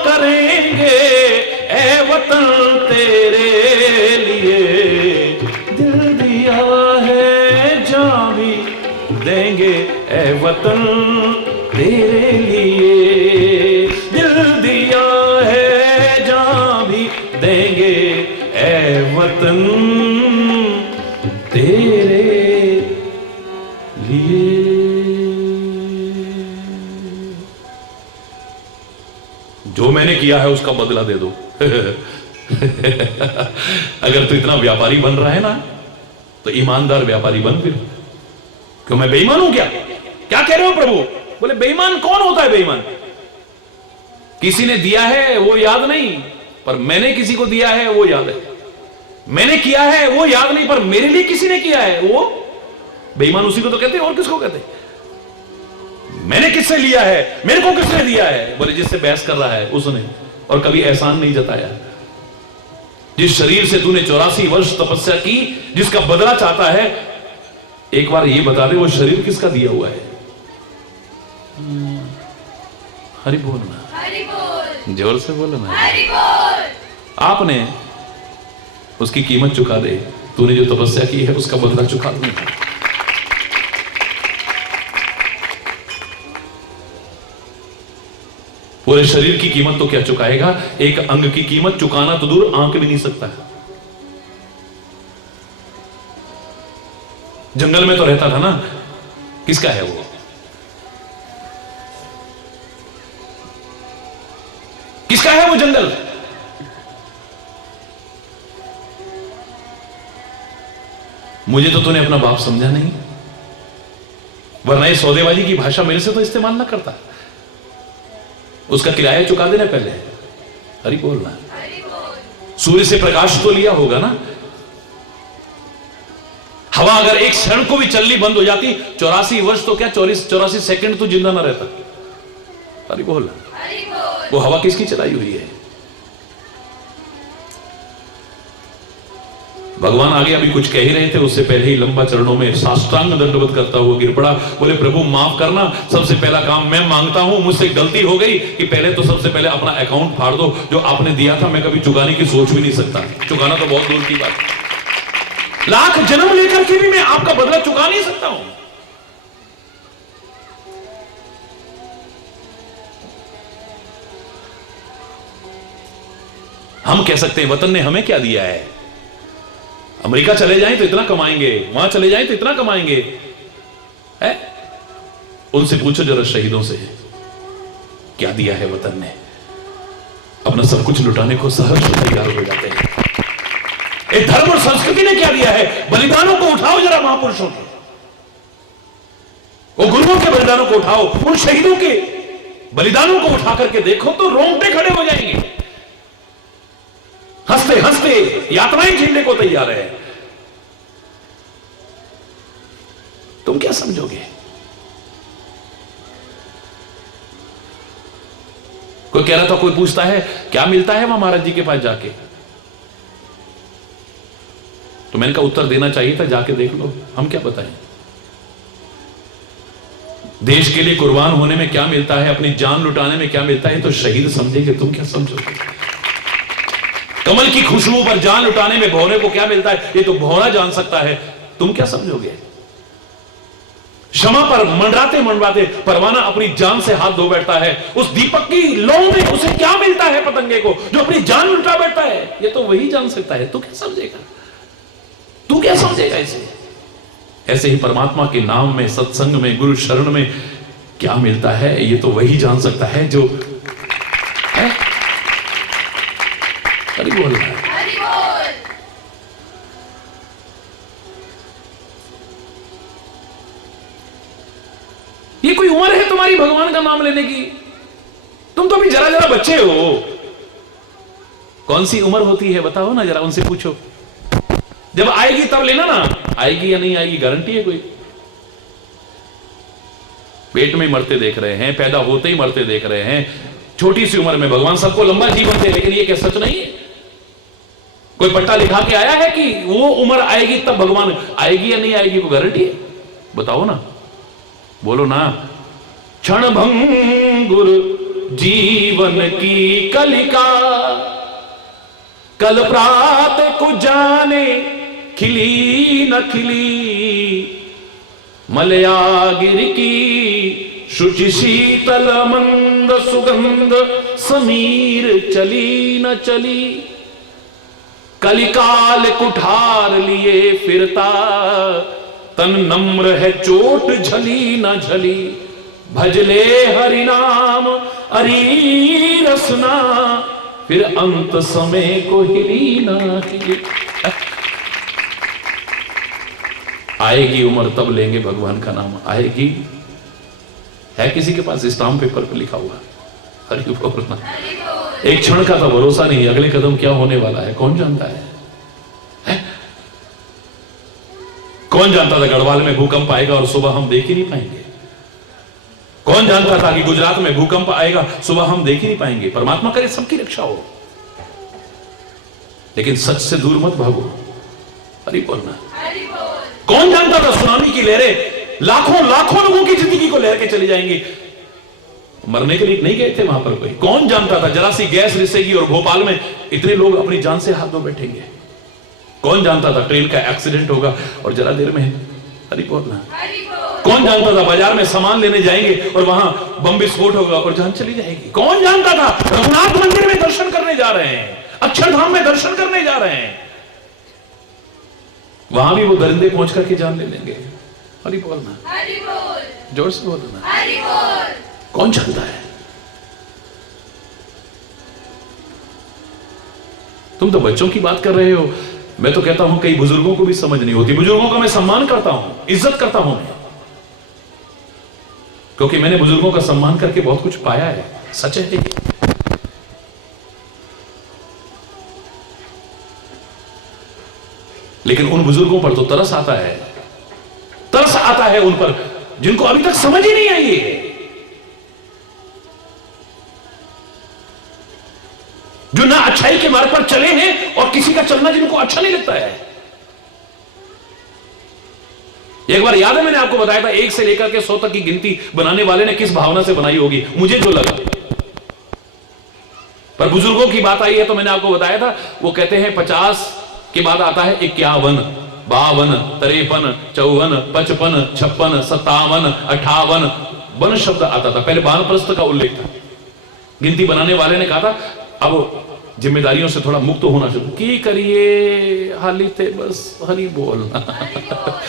करेंगे ए वतन तेरे लिए, दिल दिया है जान भी देंगे ए वतन तेरे लिए, दिल दिया है जान भी देंगे ए वतन तेरे लिए। जो मैंने किया है उसका बदला दे दो। अगर तू इतना व्यापारी बन रहा है ना, तो ईमानदार व्यापारी बन फिर। क्यों मैं बेईमान हूं क्या? क्या कह रहे हो प्रभु? बोले बेईमान कौन होता है? बेईमान किसी ने दिया है वो याद नहीं, पर मैंने किसी को दिया है वो याद है। मैंने किया है वो याद नहीं, पर मेरे लिए किसी ने किया है वो बेईमान। उसी को तो कहते हैं, और किसको कहते हैं? मैंने किससे लिया है, मेरे को किसने दिया है? बोले जिससे बहस कर रहा है उसने, और कभी एहसान नहीं जताया। जिस शरीर से तूने 84 वर्ष तपस्या की, जिसका बदला चाहता है, एक बार ये बता दे वो शरीर किसका दिया हुआ है? हरि बोल ना, हरि बोल, जोर से बोलो ना। हरि बोल। आपने उसकी कीमत चुका दे, तूने जो तपस्या की है उसका बदला चुका दे। पूरे शरीर की कीमत तो क्या चुकाएगा, एक अंग की कीमत चुकाना तो दूर, आंक भी नहीं सकता। जंगल में तो रहता था ना, किसका है वो? किसका है वो जंगल? मुझे तो तूने अपना बाप समझा नहीं, वरना ये सौदेबाजी की भाषा मेरे से तो इस्तेमाल ना करता। उसका किराया चुका देना पहले। हरि बोलना। सूर्य से प्रकाश तो लिया होगा ना। हवा अगर एक क्षण को भी चलनी बंद हो जाती, 84 वर्ष तो क्या 84 सेकंड तो जिंदा ना रहता। हरि बोलना। वो हवा किसकी चलाई हुई है? भगवान आगे अभी कुछ कह ही रहे थे, उससे पहले ही लंबा चरणों में साष्टांग दंडवत करता हुआ गिर पड़ा। बोले प्रभु माफ करना, सबसे पहला काम मैं मांगता हूं, मुझसे गलती हो गई कि पहले तो सबसे पहले अपना अकाउंट फाड़ दो। जो आपने दिया था मैं कभी चुकाने की सोच भी नहीं सकता, चुकाना तो बहुत दूर की बात है। लाख जन्म लेकर के भी मैं आपका बदला चुका नहीं सकता हूं। हम कह सकते हैं वतन ने हमें क्या दिया है, अमेरिका चले जाएं तो इतना कमाएंगे, वहां चले जाएं तो इतना कमाएंगे, है? उनसे पूछो जरा शहीदों से, क्या दिया है वतन ने? अपना सब कुछ लुटाने को सहर्ष तैयार हो जाते हैं। एक धर्म और संस्कृति ने क्या दिया है? बलिदानों को उठाओ जरा, महापुरुषों के, वो गुरुओं के बलिदानों को उठाओ, उन शहीदों के बलिदानों को उठा करके देखो तो रोंगटे खड़े हो जाएंगे। हंसते हंसते यातनाएं झेलने को तैयार है। तुम क्या समझोगे? कोई कोई कह रहा था, कोई पूछता है क्या मिलता है वहां महाराज जी के पास जाके, तो मैंने कहा उत्तर देना चाहिए था, जाके देख लो, हम क्या बताएं। देश के लिए कुर्बान होने में क्या मिलता है, अपनी जान लुटाने में क्या मिलता है, तो शहीद समझेंगे, तुम क्या समझोगे। कमल की खुशबू पर जान लुटाने में भौरे को क्या मिलता है, ये तो भौरा जान सकता है, तुम क्या समझोगे। क्षमा पर मंडराते मंडराते परवाना अपनी जान से हाथ धो बैठता है, उस दीपक की लौ में उसे क्या मिलता है पतंगे को, जो अपनी जान लुटा बैठता है, ये तो वही जान सकता है, तू क्या समझेगा, तू क्या समझेगा इसे। ऐसे ही परमात्मा के नाम में, सत्संग में, गुरु शरण में क्या मिलता है, ये तो वही जान सकता है जो है। हरि बोल रहा है। ये कोई उम्र है तुम्हारी भगवान का नाम लेने की, तुम तो अभी जरा जरा बच्चे हो। कौन सी उम्र होती है बताओ ना, जरा उनसे पूछो। जब आएगी तब लेना ना, आएगी या नहीं आएगी गारंटी है कोई। पेट में मरते देख रहे हैं, पैदा होते ही मरते देख रहे हैं, छोटी सी उम्र में भगवान सबको लंबा जीवन दे, लेकिन ये क्या सच नहीं है। कोई पट्टा लिखा के आया है कि वो उम्र आएगी तब भगवान, आएगी या नहीं आएगी वो गारंटी है, बताओ ना, बोलो ना। क्षण भंगुर जीवन की कलिका, कल प्रात को जाने खिली न खिली, मलयागिर की शुचि शीतल मंद सुगंध, समीर चली न चली, कलिकाल कुठार लिए फिरता, तन नम्र है चोट झली न झली, भजले हरि नाम हरि रसना, फिर अंत समय को हिली ना हिली। आएगी उम्र तब लेंगे भगवान का नाम, आएगी। है किसी के पास स्टाम्प पेपर पर लिखा हुआ, हरि बोलना। एक क्षण का तो भरोसा नहीं, अगले कदम क्या होने वाला है कौन जानता है? कौन जानता था गढ़वाल में भूकंप आएगा और सुबह हम देख ही नहीं पाएंगे? कौन जानता था कि गुजरात में भूकंप आएगा, सुबह हम देख ही नहीं पाएंगे? परमात्मा करे सबकी रक्षा हो, लेकिन सच से दूर मत भागो। हरि बोलना। कौन जानता था सुनामी की लहरें लाखों लाखों लोगों की जिंदगी को लहर के चली जाएंगी? मरने के लिए नहीं गए थे वहां पर कोई। कौन जानता था जरा सी गैस रिसेगी और भोपाल में इतने लोग अपनी जान से हाथ धो बैठेंगे? कौन जानता था ट्रेन का एक्सीडेंट होगा और जरा देर में, हरि बोलना। कौन जानता था बाजार में सामान लेने जाएंगे और वहां बम विस्फोट होगा और जान चली जाएगी? कौन जानता था रघुनाथ मंदिर में दर्शन करने जा रहे हैं, अक्षरधाम में दर्शन करने जा रहे हैं, वहां भी वो दरिंदे पहुंच करके जान ले लेंगे? हरि बोलना, जोर से बोलना। कौन जानता है? तुम तो बच्चों की बात कर रहे हो, मैं तो कहता हूं कई बुजुर्गों को भी समझ नहीं होती। बुजुर्गों का मैं सम्मान करता हूं, इज्जत करता हूं मैं, क्योंकि मैंने बुजुर्गों का सम्मान करके बहुत कुछ पाया है। सच है। लेकिन उन बुजुर्गों पर तो तरस आता है, तरस आता है उन पर जिनको अभी तक समझ ही नहीं आई है, जो ना अच्छाई के मार्ग पर चले हैं और किसी का चलना जिनको अच्छा नहीं लगता है। एक बार याद है मैंने आपको बताया था 1 से लेकर के 100 तक की गिनती बनाने वाले ने किस भावना से बनाई होगी, मुझे जो लगा। पर बुजुर्गों की बात आई है तो मैंने आपको बताया था, वो कहते हैं 50 के बाद आता है 51, 52, 53, 54, 55, 56, 57, 58 वन शब्द आता था। पहले वानप्रस्थ का उल्लेख था। गिनती बनाने वाले ने कहा था अब जिम्मेदारियों से थोड़ा मुक्त होना शुरू की करिए, हाली थे बस हरि बोलना।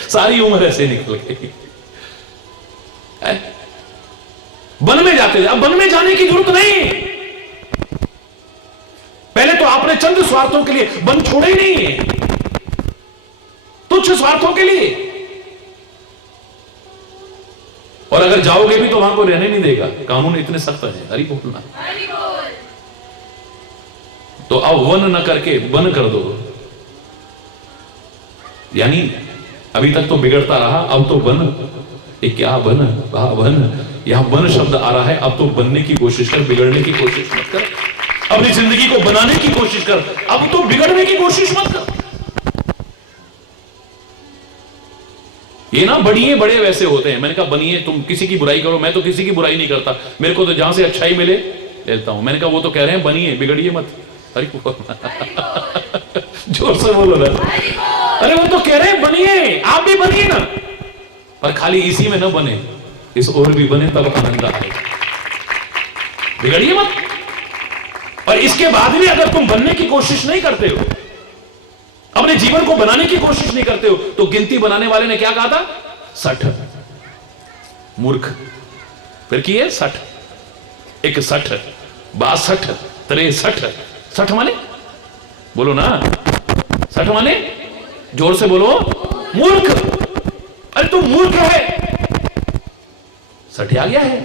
सारी उम्र ऐसे निकल गई। वन में जाते थे, अब वन में जाने की जरूरत नहीं। पहले तो आपने चंद स्वार्थों के लिए वन छोड़े ही नहीं है, तुच्छ स्वार्थों के लिए। और अगर जाओगे भी तो वहां को रहने नहीं देगा, कानून इतने सख्त है। हरि बोलना। तो अब वन न करके वन कर दो, यानी अभी तक तो बिगड़ता रहा, अब तो वन। ये क्या बन बन, यहां बन शब्द आ रहा है। अब तो बनने की कोशिश कर, बिगड़ने की कोशिश मत कर। अपनी जिंदगी को बनाने की कोशिश कर, अब तो बिगड़ने की कोशिश मत कर। ये ना बनिए बड़े वैसे होते हैं। मैंने कहा बनिए, तुम किसी की बुराई करो, मैं तो किसी की बुराई नहीं करता, मेरे को तो जहां से अच्छाई मिले लेता हूं। मैंने कहा वो तो कह रहे हैं बनिए, बिगड़िए मत। अरे जोर से बोलो ना। अरे वो तो कह रहे हैं बनिए, आप भी बनिए ना, पर खाली इसी में ना बने, इस और भी बने, तब आनंद आएगा। बिगड़िए मत। और इसके बाद भी अगर तुम बनने की कोशिश नहीं करते हो, अपने जीवन को बनाने की कोशिश नहीं करते हो, तो गिनती बनाने वाले ने क्या कहा था? 60। मूर्ख। फिर की है 60, 61, 62, 63। 60 माने बोलो ना, 60 माने जोर से बोलो, मूर्ख। अरे तू मूर्ख है, 60 आ गया है।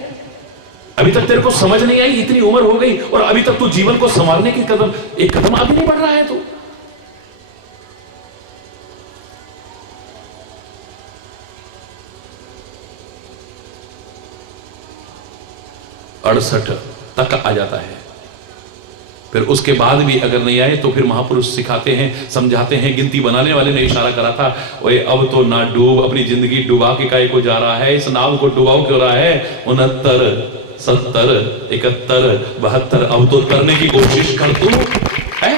अभी तक तेरे को समझ नहीं आई, इतनी उम्र हो गई और अभी तक तू जीवन को संवारने की एक कदम आगे नहीं बढ़ रहा है। तू 68 तक आ जाता है। फिर उसके बाद भी अगर नहीं आए तो फिर महापुरुष सिखाते हैं, समझाते हैं। गिनती बनाने वाले ने इशारा करा था, ओए अब तो ना डूब, अपनी जिंदगी डुबा के काहे को जा रहा है, इस नाव को डुबाओ क्यों रहा है? 69, 70, 71, 72, अब तो तरने की कोशिश कर तू है।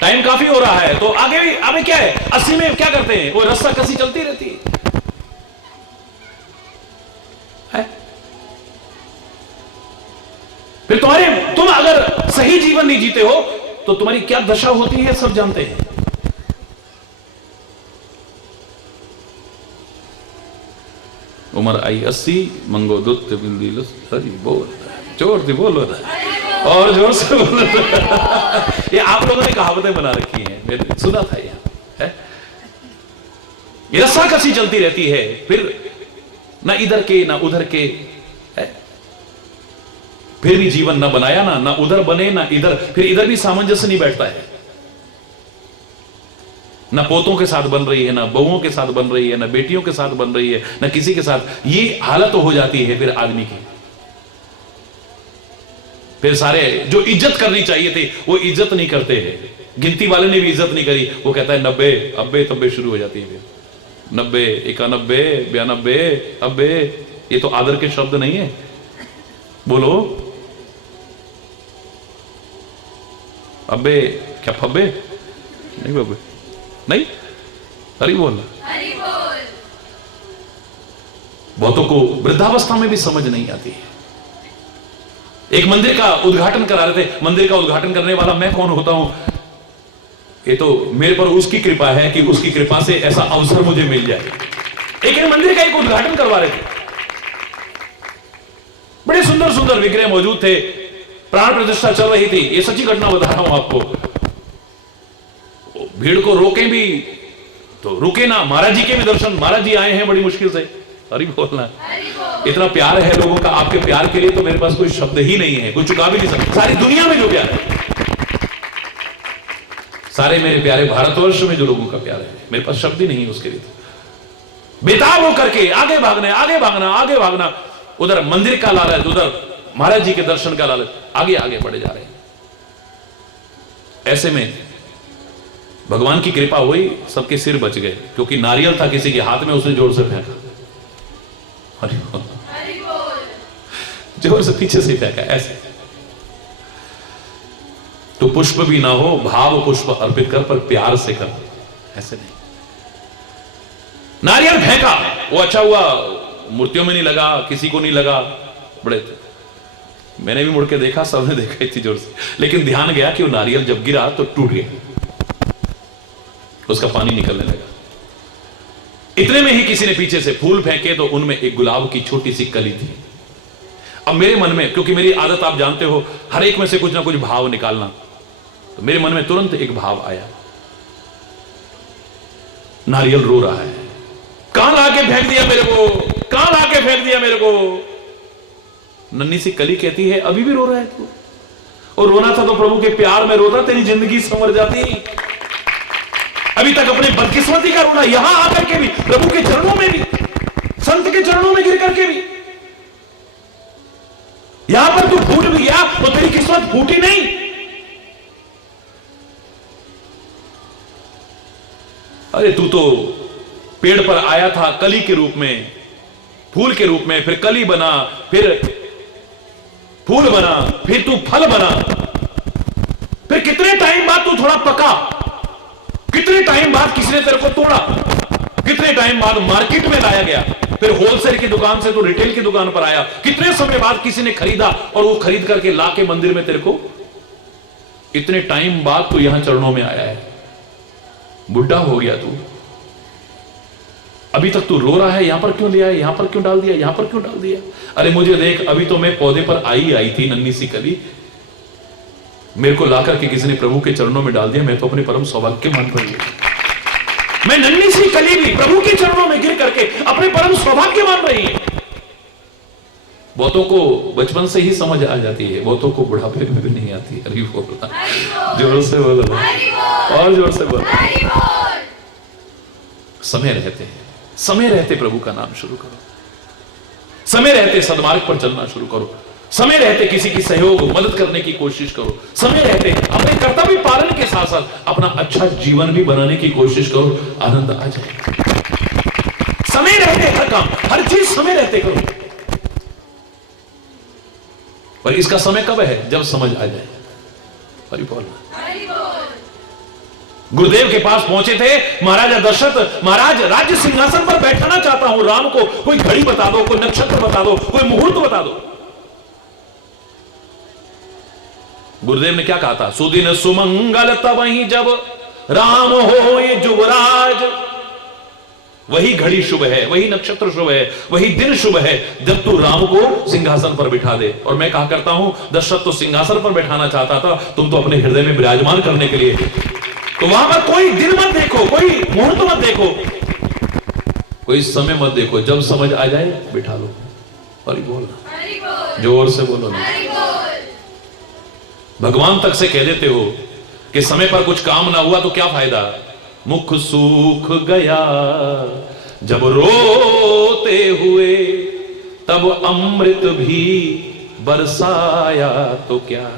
टाइम काफी हो रहा है, तो आगे भी अबे क्या है, 80 में क्या करते हैं, वो रस्सा कसी चलती रहती है। फिर तुम अगर सही जीवन नहीं जीते हो तो तुम्हारी क्या दशा होती है सब जानते हैं। उम्र आई 80, मंगो दुत बिंदी लरी बोल, जोर से बोलो ना, और जोर से बोलो। ये आप लोगों ने कहावतें बना रखी हैं, मैंने सुना था है? ये रस्सा कसी चलती रहती है, फिर ना इधर के ना उधर के है? फिर भी जीवन ना बनाया, ना उधर बने ना इधर, फिर इधर भी सामंजस्य नहीं बैठता है। ना पोतों के साथ बन रही है, ना बहुओं के साथ बन रही है, ना बेटियों के साथ बन रही है, ना किसी के साथ। ये हालत हो जाती है फिर आदमी की। फिर सारे जो इज्जत करनी चाहिए थी वो इज्जत नहीं करते हैं। गिनती वाले ने भी इज्जत नहीं करी, वो कहता है 90, अब्बे तब्बे शुरू हो जाती है। फिर 90, 91, 92, अब्बे। ये तो आदर के शब्द नहीं है, बोलो अब्बे। क्या फब्बे? नहीं बब्बे, नहीं, हरी बोल। बहुतों को वृद्धावस्था में भी समझ नहीं आती है। एक मंदिर का उद्घाटन करा रहे थे, मंदिर का उद्घाटन करने वाला मैं कौन होता हूं? ये तो मेरे पर उसकी कृपा है कि उसकी कृपा से ऐसा अवसर मुझे मिल जाए। एक मंदिर का एक उद्घाटन करवा रहे थे, बड़े सुंदर सुंदर विग्रह मौजूद थे, प्राण प्रतिष्ठा चल रही थी। ये सच्ची घटना बता रहा हूं आपको। भीड़ को रोकें भी तो रुके ना। महाराज जी के भी दर्शन, महाराज जी आए हैं बड़ी मुश्किल से। हरि बोलना। इतना प्यार है लोगों का आपके प्यार के लिए, तो मेरे पास कोई शब्द ही नहीं है, कोई चुका भी नहीं सकता। सारी दुनिया में जो प्यार है, सारे मेरे प्यारे भारतवर्ष में जो लोगों का प्यार है, मेरे पास शब्द ही नहीं है उसके लिए। बेताब होकर के आगे भागना, आगे भागना, आगे भागना। उधर मंदिर का लालच, उधर महाराज जी के दर्शन का लालच, आगे आगे बढ़े जा रहे हैं। ऐसे में भगवान की कृपा हुई, सबके सिर बच गए, क्योंकि नारियल था किसी के हाथ में, उसने जोर से फेंका। हरि बोल, जोर से पीछे से फेंका ऐसे। तो पुष्प भी ना हो, भाव पुष्प अर्पित कर, पर प्यार से कर, ऐसे नहीं। नारियल फेंका, वो अच्छा हुआ, मूर्तियों में नहीं लगा, किसी को नहीं लगा। बड़े मैंने भी मुड़ के देखा, सबने देखा इतनी जोर से, लेकिन ध्यान गया कि वो नारियल जब गिरा तो टूट गया, उसका पानी निकलने लगा। इतने में ही किसी ने पीछे से फूल फेंके, तो उनमें एक गुलाब की छोटी सी कली थी। अब मेरे मन में, क्योंकि मेरी आदत आप जानते हो, हर एक में से कुछ ना कुछ भाव निकालना, तो मेरे मन में तुरंत एक भाव आया। नारियल रो रहा है, कहां लाके फेंक दिया मेरे को, कहां लाके फेंक दिया मेरे को। नन्ही सी कली कहती है, अभी भी रो रहा है तू? और रोना था तो प्रभु के प्यार में रोता, तेरी जिंदगी संवर जाती। अभी तक अपने बदकिस्मती का रोना, यहां आकर के भी, प्रभु के चरणों में भी। संत के चरणों में गिर करके भी। यहां पर तू फूट भी गया तो तेरी किस्मत फूटी नहीं। अरे तू तो पेड़ पर आया था कली के रूप में, फूल के रूप में, फिर कली बना, फिर फूल बना, फिर तू फल बना, फिर कितने टाइम बाद तू थोड़ा पका, कितने टाइम बाद किसी ने तेरे को तोड़ा, कितने टाइम बाद मार्केट में लाया गया, फिर होलसेल की दुकान से तू रिटेल की दुकान पर आया, कितने समय बाद किसी ने खरीदा और वो खरीद करके लाके मंदिर में तेरे को, इतने टाइम बाद तू यहां चरणों में आया है। बुढ़ा हो गया तू, अभी तक तू रो रहा है, यहां पर क्यों ले आया, यहां पर क्यों डाल दिया, यहां पर क्यों डाल दिया। अरे मुझे देख, अभी तो मैं पौधे पर आई थी नन्ही सी कली, मेरे को लाकर के किसी ने प्रभु के चरणों में डाल दिया, मैं तो अपने परम सौभाग्य मान रही हूं। मैं नन्ही सी कली भी प्रभु के चरणों में गिर करके अपने परम सौभाग्य मान रही है। बहुतों को बचपन से ही समझ आ जाती है, बहुतों को बुढ़ापे में भी नहीं आती। अरे बोलो, जोर से बोलो, और जोर से बोलो। समय रहते हैं, समय रहते प्रभु का नाम शुरू करो, समय रहते सद्मार्ग पर चलना शुरू करो, समय रहते किसी की सहयोग मदद करने की कोशिश करो, समय रहते अपने कर्तव्य पालन के साथ साथ अपना अच्छा जीवन भी बनाने की कोशिश करो, आनंद आ जाए। समय रहते हर काम, हर चीज समय रहते करो। पर इसका समय कब है? जब समझ आ जाए। हरि बोल। गुरुदेव के पास पहुंचे थे महाराजा दशरथ, महाराज राज्य सिंहासन पर बैठाना चाहता हूं, राम को कोई घड़ी बता दो, कोई नक्षत्र बता दो, कोई मुहूर्त बता दो। गुरुदेव ने क्या कहा था? सुदिन सुमंगल तबहि जब राम होए जुबराज। वही घड़ी शुभ है, वही नक्षत्र शुभ है, वही दिन शुभ है जब तू राम को सिंहासन पर बिठा दे। और मैं कहा करता हूं, दशरथ तो सिंहासन पर बैठाना चाहता था, तुम तो अपने हृदय में विराजमान करने के लिए, तो वहां पर कोई दिन मत देखो, कोई मुहूर्त मत देखो, कोई समय मत देखो, जब समझ आ जाए बिठा लो। हरि बोल, जोर से बोलो ना। भगवान तक से कह देते हो कि समय पर कुछ काम ना हुआ तो क्या फायदा। मुख सूख गया जब रोते हुए, तब अमृत भी बरसाया तो क्या।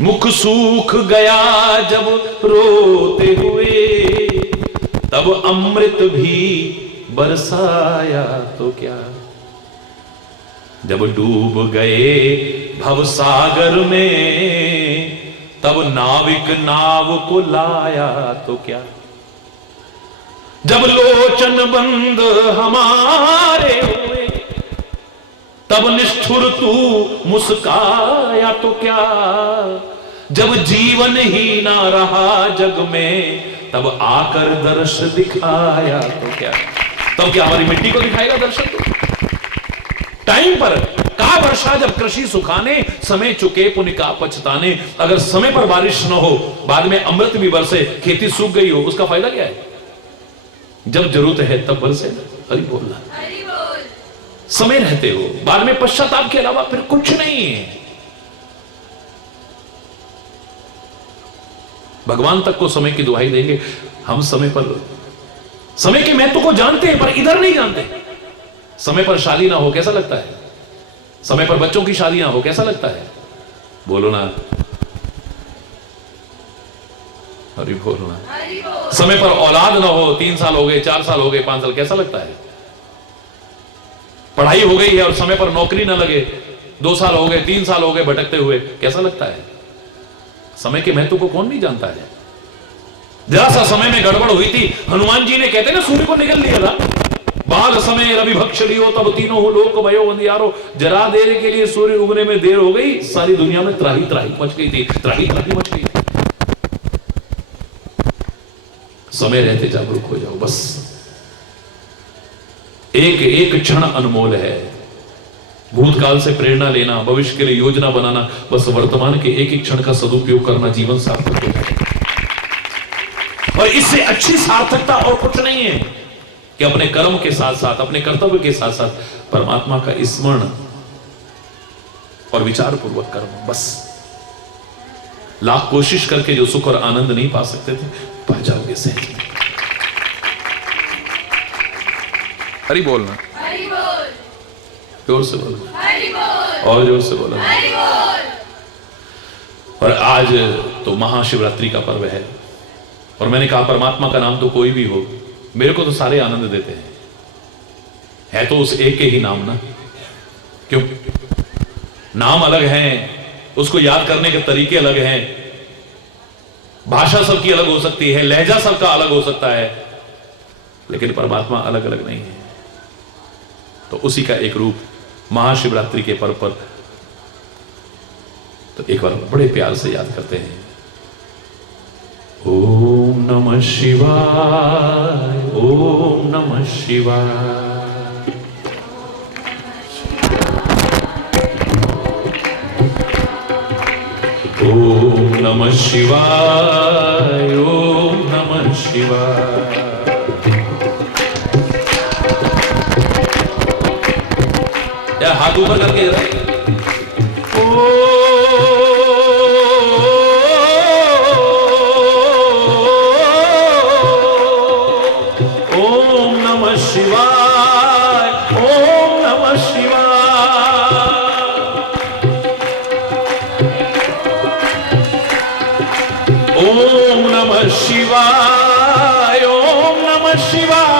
मुख सूख गया जब रोते हुए, तब अमृत भी बरसाया तो क्या। जब डूब गए भवसागर में, तब नाविक नाव को लाया तो क्या। जब लोचन बंद हमारे हुए, तब निष्ठुर तू मुस्काया तो क्या। जब जीवन ही ना रहा जग में, तब आकर दर्श दिखाया तो क्या। तब क्या हमारी मिट्टी को दिखाएगा दर्शन? तो टाइम पर का वर्षा जब कृषि सुखाने, समय चुके पुण्य का पछताने। अगर समय पर बारिश न हो, बाद में अमृत भी बरसे, खेती सूख गई हो, उसका फायदा क्या है? जब जरूरत है तब बरसे। हरि बोलना। समय रहते हो, बाद में पश्चाताप के अलावा फिर कुछ नहीं है। भगवान तक को समय की दुहाई देंगे हम। समय पर, समय के महत्व को जानते हैं पर इधर नहीं जानते। समय पर शादी ना हो कैसा लगता है? समय पर बच्चों की शादियां हो कैसा लगता है? बोलो ना, हरि बोलना। समय पर औलाद ना हो, 3 साल हो गए, 4 साल हो गए, 5 साल, कैसा लगता है? पढ़ाई हो गई है और समय पर नौकरी ना लगे, 2 साल हो गए, 3 साल हो गए भटकते हुए, कैसा लगता है? समय के महत्व को कौन नहीं जानता है? जरा सा समय में गड़बड़ हुई थी, हनुमान जी ने कहते ना सूर्य को निगल लिया था। बाल समय रवि भक्ष लियो, तब तीनों हो लोक भयो अंधियारो। जरा देर के लिए सूर्य उगने में देर हो गई, सारी दुनिया में त्राही त्राही मच गई थी, त्राही त्राही मच गई थी। समय रहते जागरूक हो जाओ बस। एक एक क्षण अनमोल है। भूतकाल से प्रेरणा लेना, भविष्य के लिए योजना बनाना, बस वर्तमान के एक एक क्षण का सदुपयोग करना जीवन सार्थक हो जाए। और इससे अच्छी सार्थकता और कुछ नहीं है कि अपने कर्म के साथ साथ, अपने कर्तव्य के साथ साथ परमात्मा का स्मरण और विचार पूर्वक कर्म। बस लाख कोशिश करके जो सुख और आनंद नहीं पा सकते थे, पा जाओगे सहज में। हरि बोलना, हरि बोल, जोर से बोलो, हरि बोल, और जोर से बोलो। हरि बोल। और आज तो महाशिवरात्रि का पर्व है, और मैंने कहा परमात्मा का नाम तो कोई भी हो, मेरे को तो सारे आनंद देते हैं। है तो उस एक के ही नाम ना, क्यों? नाम अलग हैं, उसको याद करने के तरीके अलग हैं, भाषा सबकी अलग हो सकती है, लहजा सबका अलग हो सकता है, लेकिन परमात्मा अलग अलग नहीं है। तो उसी का एक रूप महाशिवरात्रि के पर्व पर तो एक बार बड़े प्यार से याद करते हैं। ओम नमः शिवाय, ओम नमः शिवाय। ओम नमः शिवाय, ओम नमः शिवाय। या हाथ ऊपर करके ओम नमः शिवाय, ओम नमः शिवाय। ओम नमः शिवाय, ओम नमः शिवाय।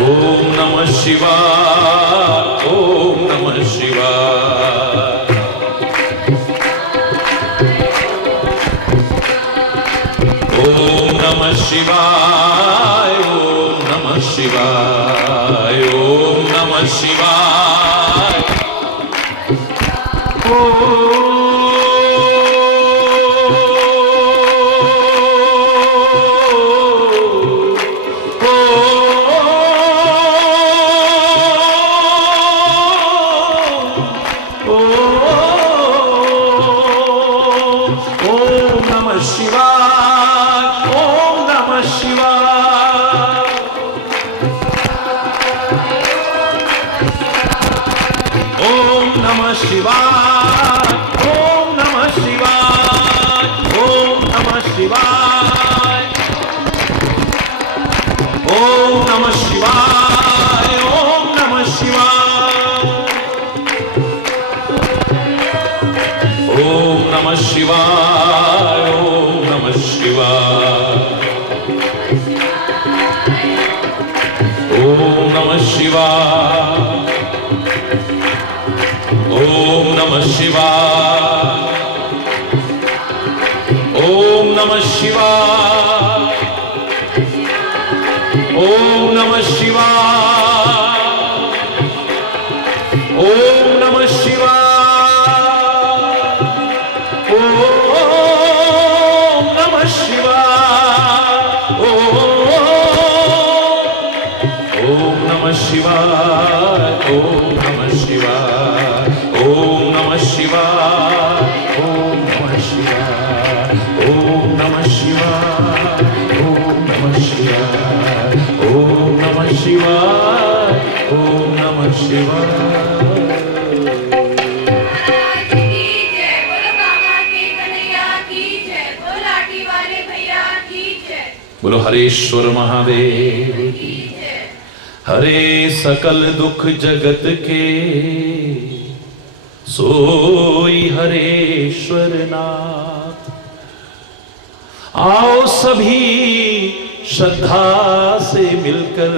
ओम नमः शिवाय, ओम नमः शिवाय। ओम नमः शिवाय, ओम नमः शिवाय। ओम नमः शिवाय। ओम नमः शिवाय, ओम नमः शिवाय। ओम नमः शिवाय, ओम नमः शिवाय। ओम नमः शिवाय, ओम नमः शिवाय। ओम नमः शिवाय। ओम नमः शिवाय, ओम नमः शिवाय। ओम नमः शिवाय। ओम नमः शिवाय। ओम नमः शिवाय। ओम नमः शिवाय। ओम नमः शिवाय। ओम नमः शिवाय। ओम नमः शिवाय। ओम नमः शिवाय। ओम नमः शिवाय। ओम नमः शिवाय। ओम नमः शिवाय। ओम नमः शिवाय। ओम नमः शिवाय। ओम नमः शिवाय। महाराज की जय, बोलो काका के कन्हैया की जय, बोलो लाठी वाले भैया की जय, बोलो हरेश्वर महादेव की। हरे सकल दुख जगत के, सोई हरेश्वर नाथ। आओ सभी श्रद्धा से मिलकर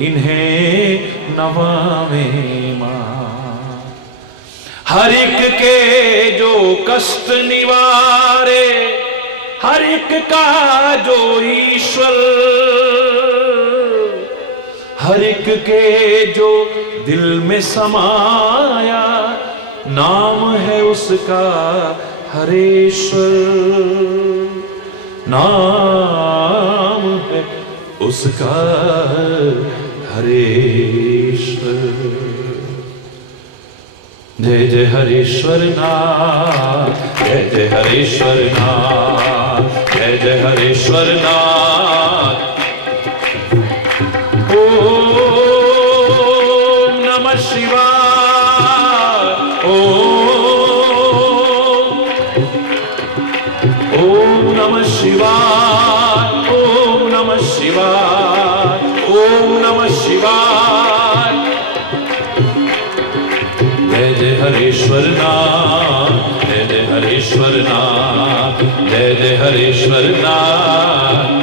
इन्हें नवावें मां। हर एक के जो कष्ट निवारे, हर एक का जो ईश्वर, हर एक के जो दिल में समाया, नाम है उसका हरेश्वर। नाम है उसका हरेश्वर। जय जय हरेश्वर नाथ, जय जय हरेश्वर नाथ, जय जय हरेश्वर नाथ। ओम नमः शिवाय। ओम नमः शिवाय। शिवाय, ओम नमः शिवाय, ओम नमः शिवाय। जय जय हरेश्वर नाथ, जय जय हरेश्वर नाथ, जय जय हरेश्वर नाथ।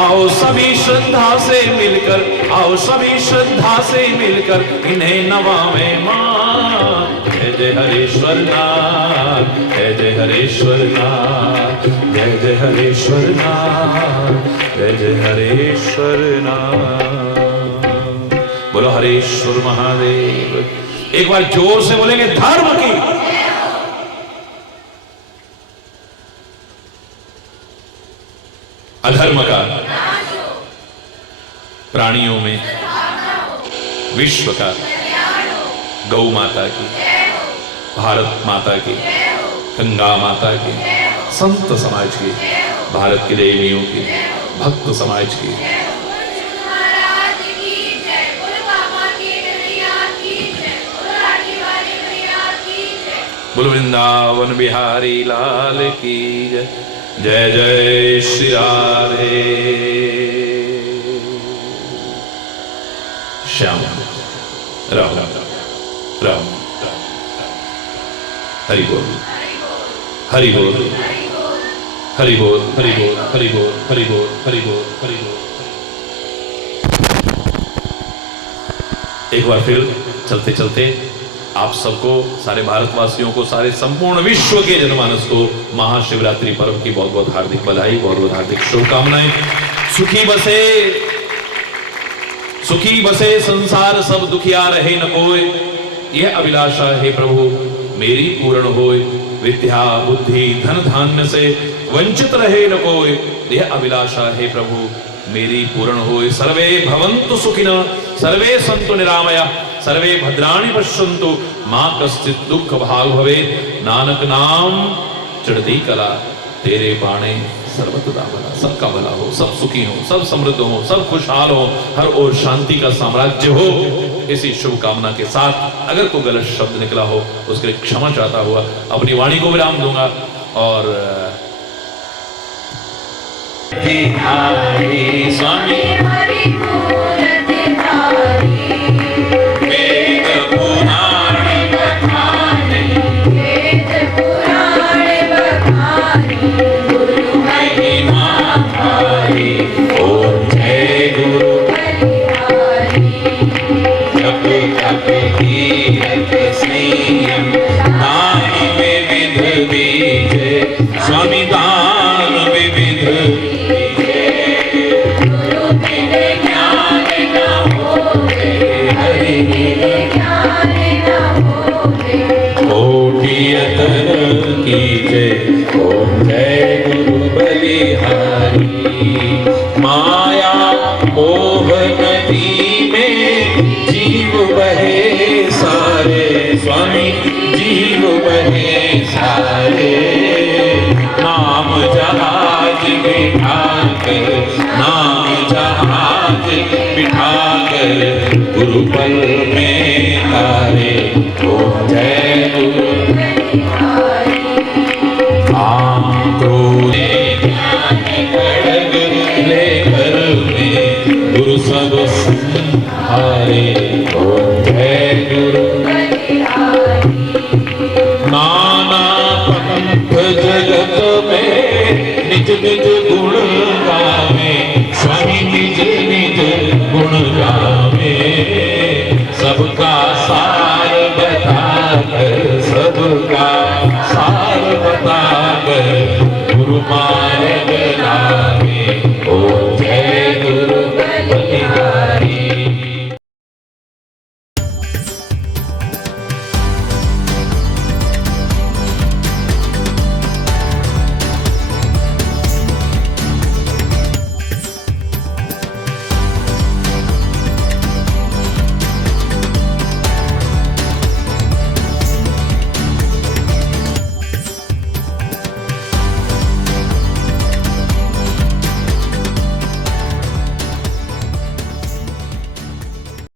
आओ सभी श्रद्धा से मिलकर, आओ सभी श्रद्धा से मिलकर इन्हें नवावे मां। जय जय हरेश्वर नाथ, जय जय हरेश्वर नाथ, जय जय हरेश्वर नाथ, जय जय हरेश्वर नाथ। बोलो हरेश्वर महादेव। एक बार जोर से बोलेंगे धर्म की, अधर्म का, प्राणियों में, विश्व का, गौ माता की, भारत माता की, गंगा माता की, संत समाज की, भारत के देवियों की, भक्त समाज की। महाराज की जय, बोल बाबा की कन्हैया की जय, बोल लाठी वाले भैया की जय। बोल वृंदावन बिहारी लाल की जय। जय जय श्री राधे श्याम राम राम। हरि बोल, हरि बोल, हरि बोल, हरि बोल, हरि बोल, हरि बोल, हरि बोल, हरि बोल। एक बार फिर चलते चलते आप सबको, सारे भारतवासियों को, सारे संपूर्ण विश्व के जनमानस को महाशिवरात्रि पर्व की बहुत बहुत हार्दिक बधाई, बहुत बहुत हार्दिक शुभकामनाएं। सुखी बसे, सुखी बसे संसार सब, दुखिया रहे न कोय। यह अभिलाषा है प्रभु मेरी पूर्ण होय। विद्या बुद्धि धन धान्य से वंचित रहे न कोय। यह अभिलाषा है प्रभु मेरी पूर्ण होय। सर्वे भवन्तु सुखिनः, सर्वे सन्तु निरामया, सर्वे भद्राणि पश्यन्तु, मां कश्चित् दुख भाग भवेत्। नानक नाम चढ़ती कला, तेरे बाणे सर्वदा भला। सबका भला हो, सब सुखी हो, सब समृद्ध हो, सब खुशहाल हो, हर ओर शांति का साम्राज्य हो। इसी शुभकामना के साथ अगर कोई गलत शब्द निकला हो उसके लिए क्षमा चाहता हुआ अपनी वाणी को विराम दूंगा। और स्वामी हरि मूरत धारी, वेद पुराण बखानी, वेद पुराण बखानी, गुरु महिमा भारी। ओम जय गुरु हरिहरि। जप तप कीरत संयम, नाहि विविध बीज। स्वामी दान विविध गुरु बिन ज्ञान न होवे, हरि बिन ज्ञान न होवे। कोटि अतन की जय। ओम जय गुरु बलिहारी। माया मोह नदी में जीव बहे सारे। स्वामी जीव बहे सारे। नाम जहाज बिठाकर, नाम जहाज बिठाकर गुरुपल में तारे। ओम जय गुरु खड़ग लेकर में गुरु सब संहारे। ओम जय गुरु नाना पंथ जगत में निज निज गुण गावे। स्वामी निज निज गुण गावे।